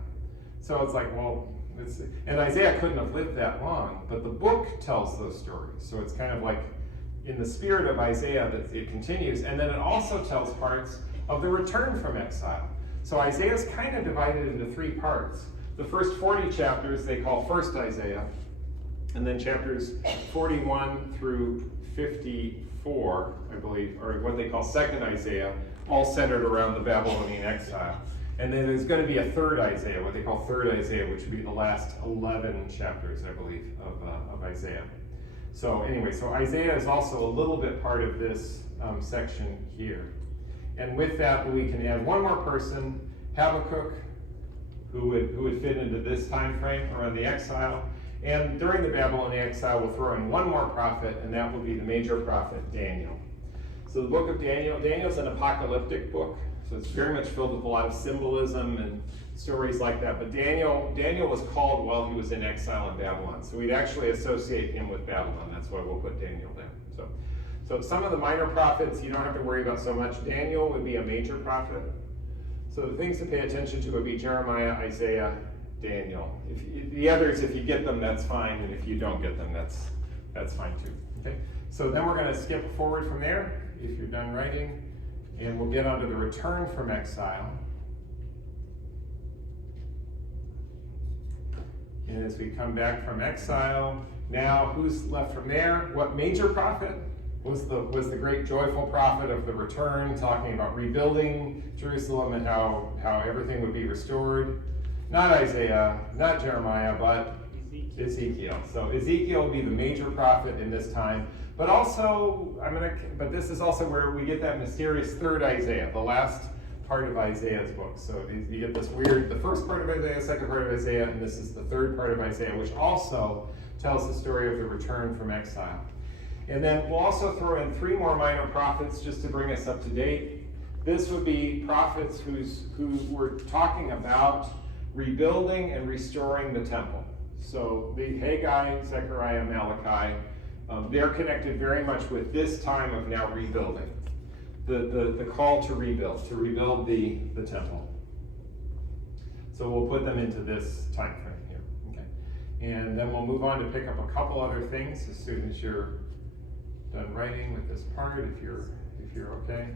So it's like, well, and Isaiah couldn't have lived that long, but the book tells those stories. So it's kind of like in the spirit of Isaiah that it continues, and then it also tells parts of the return from exile. So Isaiah is kind of divided into three parts. The first 40 chapters they call first Isaiah, and then chapters 41 through 54, I believe, or what they call second Isaiah, all centered around the Babylonian exile. And then there's going to be a third Isaiah, what they call third Isaiah, which would be the last 11 chapters, I believe, of Isaiah. So anyway, so Isaiah is also a little bit part of this section here. And with that, we can add one more person, Habakkuk, who would fit into this time frame around the exile. And during the Babylonian exile, we'll throw in one more prophet, and that will be the major prophet, Daniel. So the book of Daniel's an apocalyptic book. So it's very much filled with a lot of symbolism and stories like that. But Daniel was called while he was in exile in Babylon. So we'd actually associate him with Babylon. That's why we'll put Daniel there. So some of the minor prophets you don't have to worry about so much. Daniel would be a major prophet. So the things to pay attention to would be Jeremiah, Isaiah, Daniel. The others, if you get them, that's fine. And if you don't get them, that's fine too. Okay. So then we're going to skip forward from there, if you're done writing. And we'll get onto the return from exile. And as we come back from exile, now who's left from there? What major prophet was the great joyful prophet of the return, talking about rebuilding Jerusalem and how everything would be restored? Not Isaiah, not Jeremiah, but Ezekiel. So Ezekiel will be the major prophet in this time. But also, but this is also where we get that mysterious third Isaiah, the last part of Isaiah's book. So you get this weird, the first part of Isaiah, second part of Isaiah, and this is the third part of Isaiah, which also tells the story of the return from exile. And then we'll also throw in three more minor prophets just to bring us up to date. This would be prophets who were talking about rebuilding and restoring the temple. So the Haggai, Zechariah, Malachi, they're connected very much with this time of now rebuilding. The call to rebuild the temple. So we'll put them into this time frame here. Okay. And then we'll move on to pick up a couple other things as soon as you're done writing with this part, if you're okay.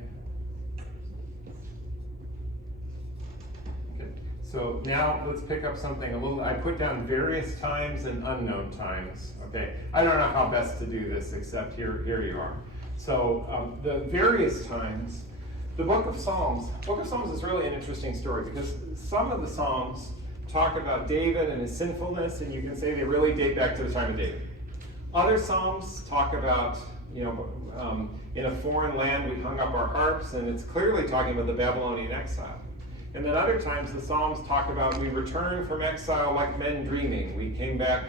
Okay. So now let's pick up something a little, I put down various times and unknown times, okay? I don't know how best to do this except here you are. So the various times, the book of Psalms is really an interesting story because some of the Psalms talk about David and his sinfulness, and you can say they really date back to the time of David. Other Psalms talk about, in a foreign land we hung up our harps, and it's clearly talking about the Babylonian exile. And then other times the Psalms talk about we returned from exile like men dreaming. We came back,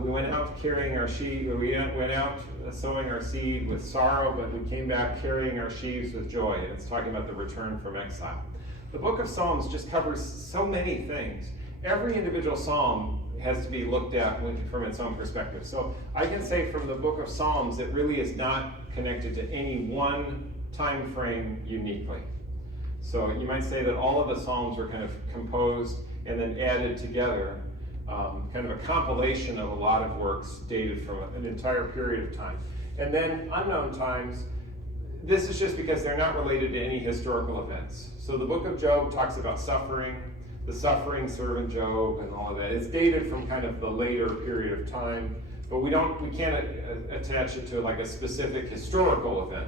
we went out carrying our sheaves, we went out sowing our seed with sorrow, but we came back carrying our sheaves with joy. And it's talking about the return from exile. The book of Psalms just covers so many things. Every individual psalm has to be looked at from its own perspective. So I can say from the book of Psalms, it really is not connected to any one time frame uniquely. So you might say that all of the Psalms were kind of composed and then added together, kind of a compilation of a lot of works dated from an entire period of time. And then unknown times, this is just because they're not related to any historical events. So the book of Job talks about suffering, the suffering servant Job and all of that. It's dated from kind of the later period of time, but we can't attach it to like a specific historical event.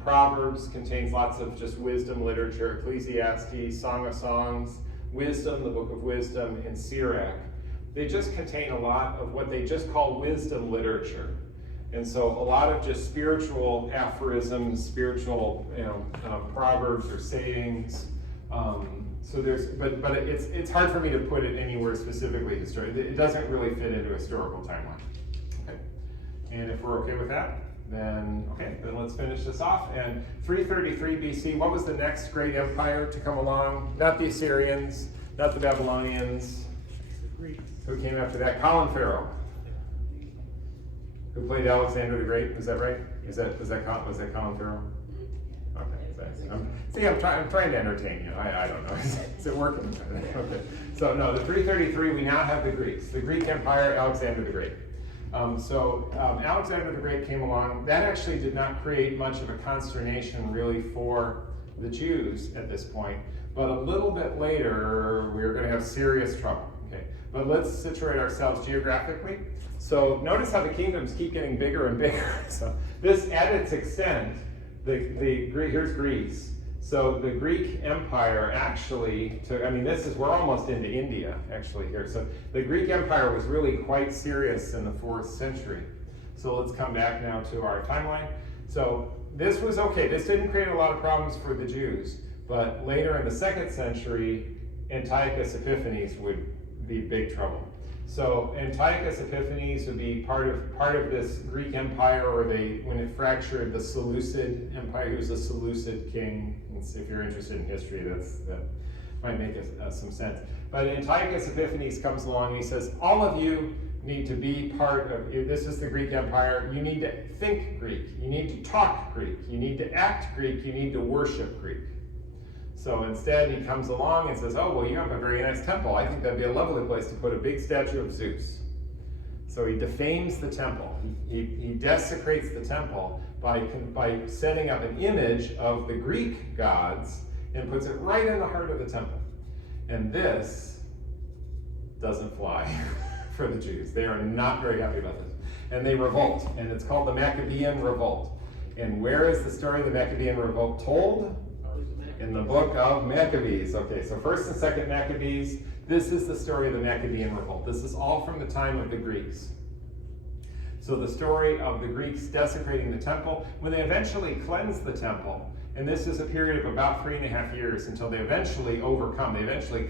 Proverbs contains lots of just wisdom literature, Ecclesiastes, Song of Songs, Wisdom, the book of Wisdom, and Sirach. They just contain a lot of what they just call wisdom literature. And so a lot of just spiritual aphorisms, spiritual proverbs or sayings, So there's, but it's hard for me to put it anywhere specifically historic. It doesn't really fit into a historical timeline. Okay, and if we're okay with that, then let's finish this off. And 333 BC, what was the next great empire to come along? Not the Assyrians, not the Babylonians. The Greeks. Who came after that? Colin Farrell, who played Alexander the Great. Was that right? Was that Colin Farrell? Okay, thanks. I'm trying to entertain you. I don't know. Is it working? Okay. So no, the 333. We now have the Greeks. The Greek Empire, Alexander the Great. Alexander the Great came along. That actually did not create much of a consternation really for the Jews at this point. But a little bit later, we're going to have serious trouble. Okay, but let's situate ourselves geographically. So notice how the kingdoms keep getting bigger and bigger. So this, at its extent, here's Greece. So the Greek Empire actually took, we're almost into India actually here. So the Greek Empire was really quite serious in the 4th century. So let's come back now to our timeline. So this was okay. This didn't create a lot of problems for the Jews, but later in the 2nd century, Antiochus Epiphanes would be big trouble. So Antiochus Epiphanes would be part of this Greek Empire, or when it fractured, the Seleucid Empire. He was a Seleucid king. If you're interested in history, that might make some sense. But Antiochus Epiphanes comes along and he says, all of you need to be part of, this is the Greek Empire, you need to think Greek, you need to talk Greek, you need to act Greek, you need to worship Greek. So instead he comes along and says, oh, well, you have a very nice temple. I think that'd be a lovely place to put a big statue of Zeus. So he defames the temple. He desecrates the temple by setting up an image of the Greek gods and puts it right in the heart of the temple. And this doesn't fly for the Jews. They are not very happy about this. And they revolt, and it's called the Maccabean Revolt. And where is the story of the Maccabean Revolt told? In the book of Maccabees. Okay, so 1st and 2nd Maccabees, this is the story of the Maccabean Revolt. This is all from the time of the Greeks. So the story of the Greeks desecrating the temple, when they eventually cleanse the temple, and this is a period of about 3.5 years until they eventually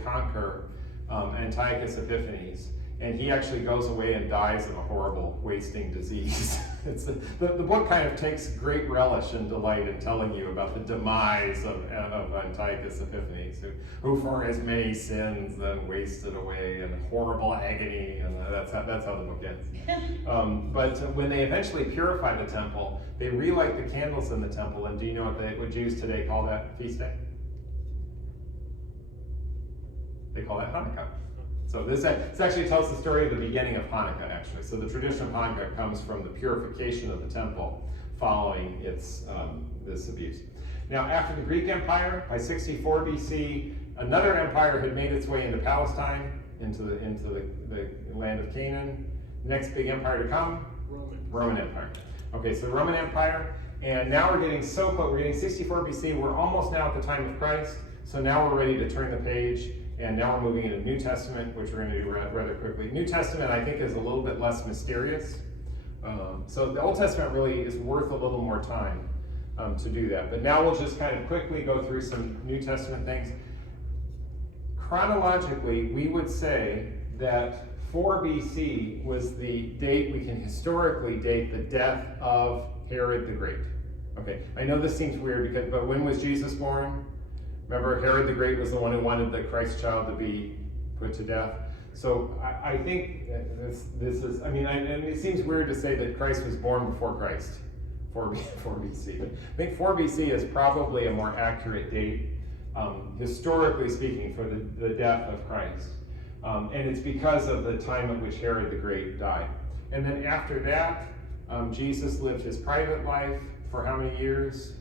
conquer Antiochus Epiphanes. And he actually goes away and dies of a horrible wasting disease. The book kind of takes great relish and delight in telling you about the demise of Antiochus Epiphanes, who for his many sins then wasted away in horrible agony, and that's how the book ends. But when they eventually purify the temple, they relight the candles in the temple, and do you know what Jews today call that feast day? They call that Hanukkah. So this actually tells the story of the beginning of Hanukkah, actually. So the tradition of Hanukkah comes from the purification of the temple following this abuse. Now, after the Greek Empire, by 64 BC, another empire had made its way into Palestine, into the land of Canaan. Next big empire to come? Roman Empire. Okay, so the Roman Empire, and now we're getting so close. We're getting 64 BC. We're almost now at the time of Christ. So now we're ready to turn the page. And now we're moving into the New Testament, which we're going to do rather quickly. New Testament, I think, is a little bit less mysterious. So the Old Testament really is worth a little more time to do that. But now we'll just kind of quickly go through some New Testament things. Chronologically, we would say that 4 BC was the date we can historically date the death of Herod the Great. Okay, I know this seems weird, but when was Jesus born? Remember, Herod the Great was the one who wanted the Christ child to be put to death. So I think this is, and it seems weird to say that Christ was born before Christ, 4 BC. But I think 4 BC is probably a more accurate date, historically speaking, for the death of Christ. And it's because of the time at which Herod the Great died. And then after that, Jesus lived his private life for how many years?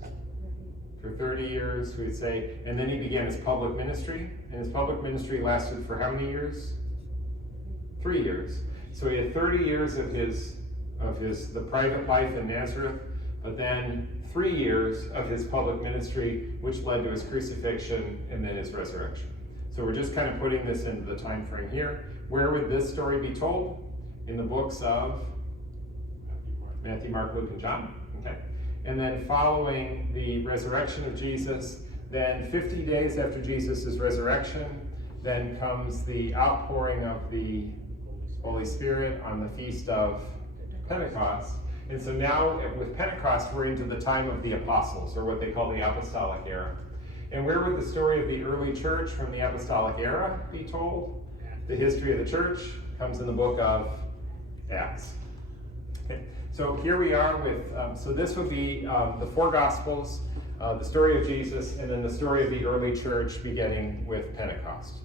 For 30 years, we would say, and then he began his public ministry, and his public ministry lasted for how many years? 3 years. So he had 30 years of the private life in Nazareth, but then 3 years of his public ministry, which led to his crucifixion and then his resurrection. So we're just kind of putting this into the time frame here. Where would this story be told? In the books of Matthew, Mark, Luke, and John. Okay. And then following the resurrection of Jesus, Then 50 days after Jesus' resurrection, then comes the outpouring of the Holy Spirit on the feast of Pentecost. And so now with Pentecost, we're into the time of the apostles, or what they call the apostolic era. And where would the story of the early church from the apostolic era be told? The history of the church comes in the book of Acts. Okay. So here we are with, so this would be the four Gospels, the story of Jesus, and then the story of the early church beginning with Pentecost.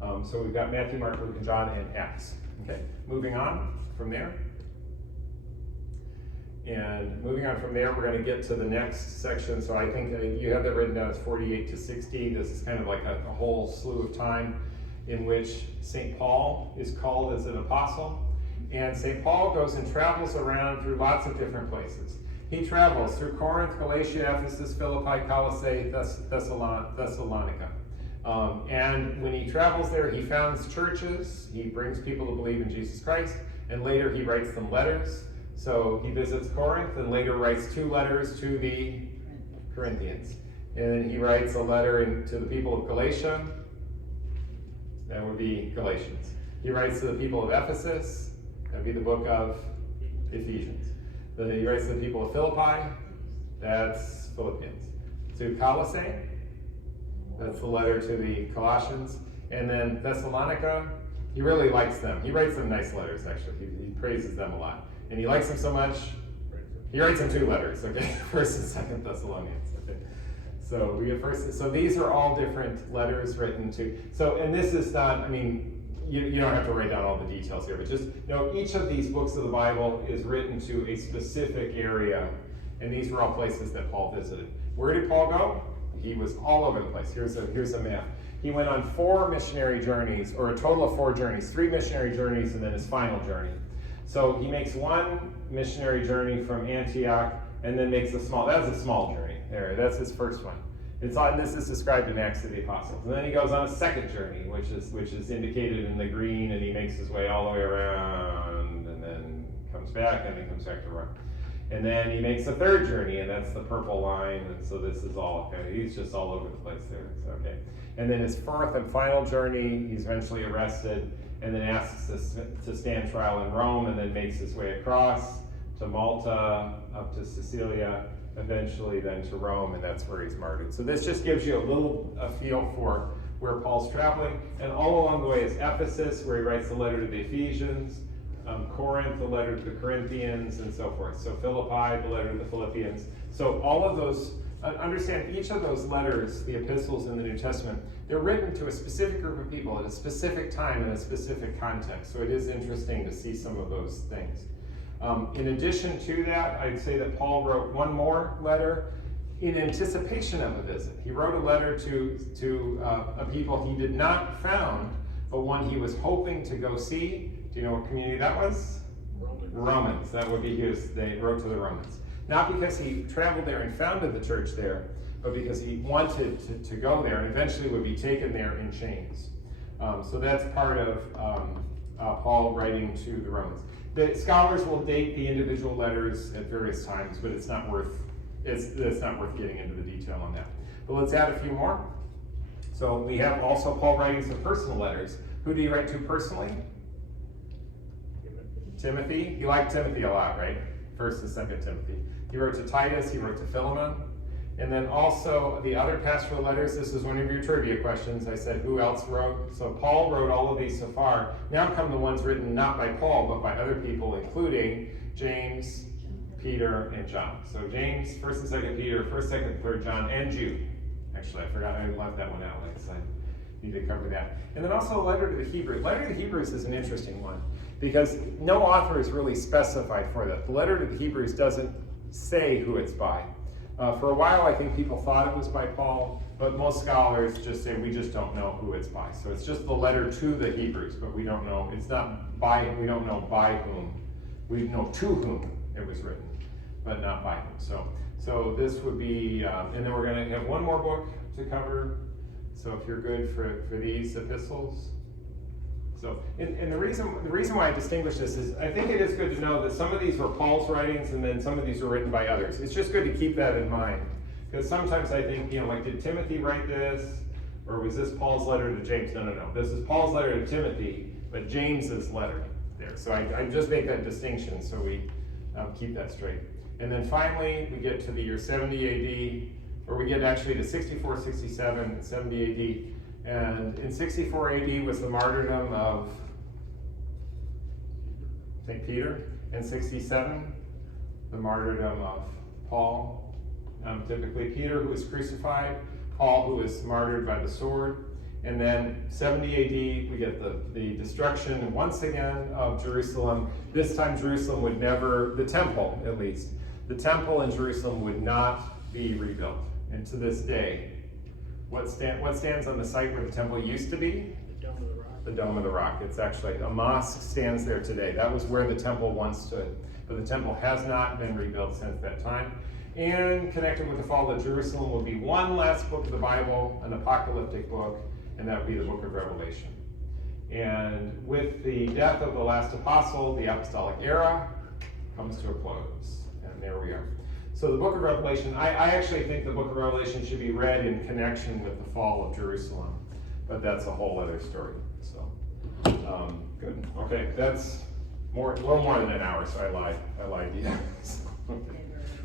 So we've got Matthew, Mark, Luke, and John, and Acts. Okay, moving on from there. And moving on from there, we're going to get to the next section. So I think you have that written down as 48 to 60. This is kind of like a whole slew of time in which St. Paul is called as an apostle. And St. Paul goes and travels around through lots of different places. He travels through Corinth, Galatia, Ephesus, Philippi, Colossae, Thessalonica. And when he travels there, he founds churches. He brings people to believe in Jesus Christ. And later he writes them letters. So he visits Corinth and later writes 2 letters to the Corinthians. And he writes a letter to the people of Galatia. That would be Galatians. He writes to the people of Ephesus. That would be the book of Ephesians. Then he writes to the people of Philippi. That's Philippians. To Colossae. That's the letter to the Colossians. And then Thessalonica. He really likes them. He writes them nice letters, actually. He praises them a lot. And he likes them so much, he writes them 2 letters, okay? 1st and 2nd Thessalonians, okay? So we get so these are all different letters written to, and this is not, I mean, you don't have to write down all the details here, but just know each of these books of the Bible is written to a specific area, and these were all places that Paul visited. Where did Paul go? He was all over the place. Here's a map. He went on 4 missionary journeys, or a total of 4 journeys, 3 missionary journeys, and then his final journey. So he makes one missionary journey from Antioch, and then makes that's a small journey. There, that's his first one. This is described in Acts of the Apostles. And then he goes on a second journey, which is indicated in the green, and he makes his way all the way around, and then comes back, and then comes back to Rome. And then he makes a third journey, and that's the purple line, and so this is all, okay, he's just all over the place there, so, okay. And then his 4th and final journey, he's eventually arrested, and then asks to stand trial in Rome, and then makes his way across to Malta, up to Sicilia, eventually then to Rome, and that's where he's martyred. So this just gives you a feel for where Paul's traveling. And all along the way is Ephesus, where he writes the letter to the Ephesians, Corinth, the letter to the Corinthians, and so forth. So Philippi, the letter to the Philippians. So all of those, understand each of those letters, the epistles in the New Testament, they're written to a specific group of people at a specific time in a specific context. So it is interesting to see some of those things. In addition to that, I'd say that Paul wrote one more letter in anticipation of a visit. He wrote a letter to a people he did not found, but one he was hoping to go see. Do you know what community that was? Romans. That would be they wrote to the Romans. Not because he traveled there and founded the church there, but because he wanted to go there and eventually would be taken there in chains. So that's part of Paul writing to the Romans. The scholars will date the individual letters at various times, but it's not worth getting into the detail on that. But let's add a few more. So we have also Paul writing some personal letters. Who do you write to personally? Timothy. He liked Timothy a lot, right? 1st and 2nd Timothy. He wrote to Titus, he wrote to Philemon. And then also the other pastoral letters, this is one of your trivia questions. I said, who else wrote? So Paul wrote all of these so far. Now come the ones written not by Paul, but by other people, including James, Peter, and John. So James, 1st and 2nd Peter, 1st, 2nd, and 3rd John, and Jude. Actually, I forgot, I left that one out. I need to cover that. And then also a letter to the Hebrews. Letter to the Hebrews is an interesting one because no author is really specified for that. The letter to the Hebrews doesn't say who it's by. For a while, I think people thought it was by Paul, but most scholars just say we just don't know who it's by. So it's just the letter to the Hebrews, but we don't know. It's not by. We don't know by whom. We know to whom it was written, but not by whom. So this would be, and then we're going to have one more book to cover. So if you're good for these epistles. So, and the reason why I distinguish this is I think it is good to know that some of these were Paul's writings and then some of these were written by others. It's just good to keep that in mind Because sometimes I think, like, did Timothy write this? Or was this Paul's letter to James? No. This is Paul's letter to Timothy, but James's letter there. So I just make that distinction so we keep that straight. And then finally, we get to the year 70 AD, or we get actually to 64, 67, and 70 AD. And in 64 AD was the martyrdom of St. Peter. In 67, the martyrdom of Paul. Typically Peter, who was crucified, Paul, who was martyred by the sword. And then 70 AD, we get the destruction once again of Jerusalem. This time Jerusalem would never, the temple at least, the temple in Jerusalem would not be rebuilt. And to this day, what stands on the site where the temple used to be? The Dome of the Rock. The Dome of the Rock. It's actually, a mosque stands there today. That was where the temple once stood. But the temple has not been rebuilt since that time. And connected with the fall of Jerusalem will be one last book of the Bible, an apocalyptic book, and that would be the book of Revelation. And with the death of the last apostle, the apostolic era comes to a close. And there we are. So the book of Revelation, I actually think the book of Revelation should be read in connection with the fall of Jerusalem. But that's a whole other story. So, good. Okay, that's a little more than an hour, so I lied to you.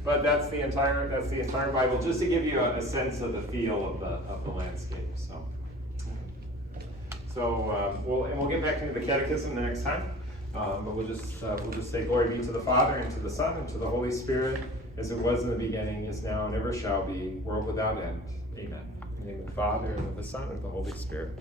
But that's the entire Bible, just to give you a sense of the feel of the landscape. So we'll get back into the catechism the next time. But we'll just say glory be to the Father and to the Son and to the Holy Spirit, as it was in the beginning, is now, and ever shall be, world without end. Amen. In the name of the Father and of the Son and of the Holy Spirit.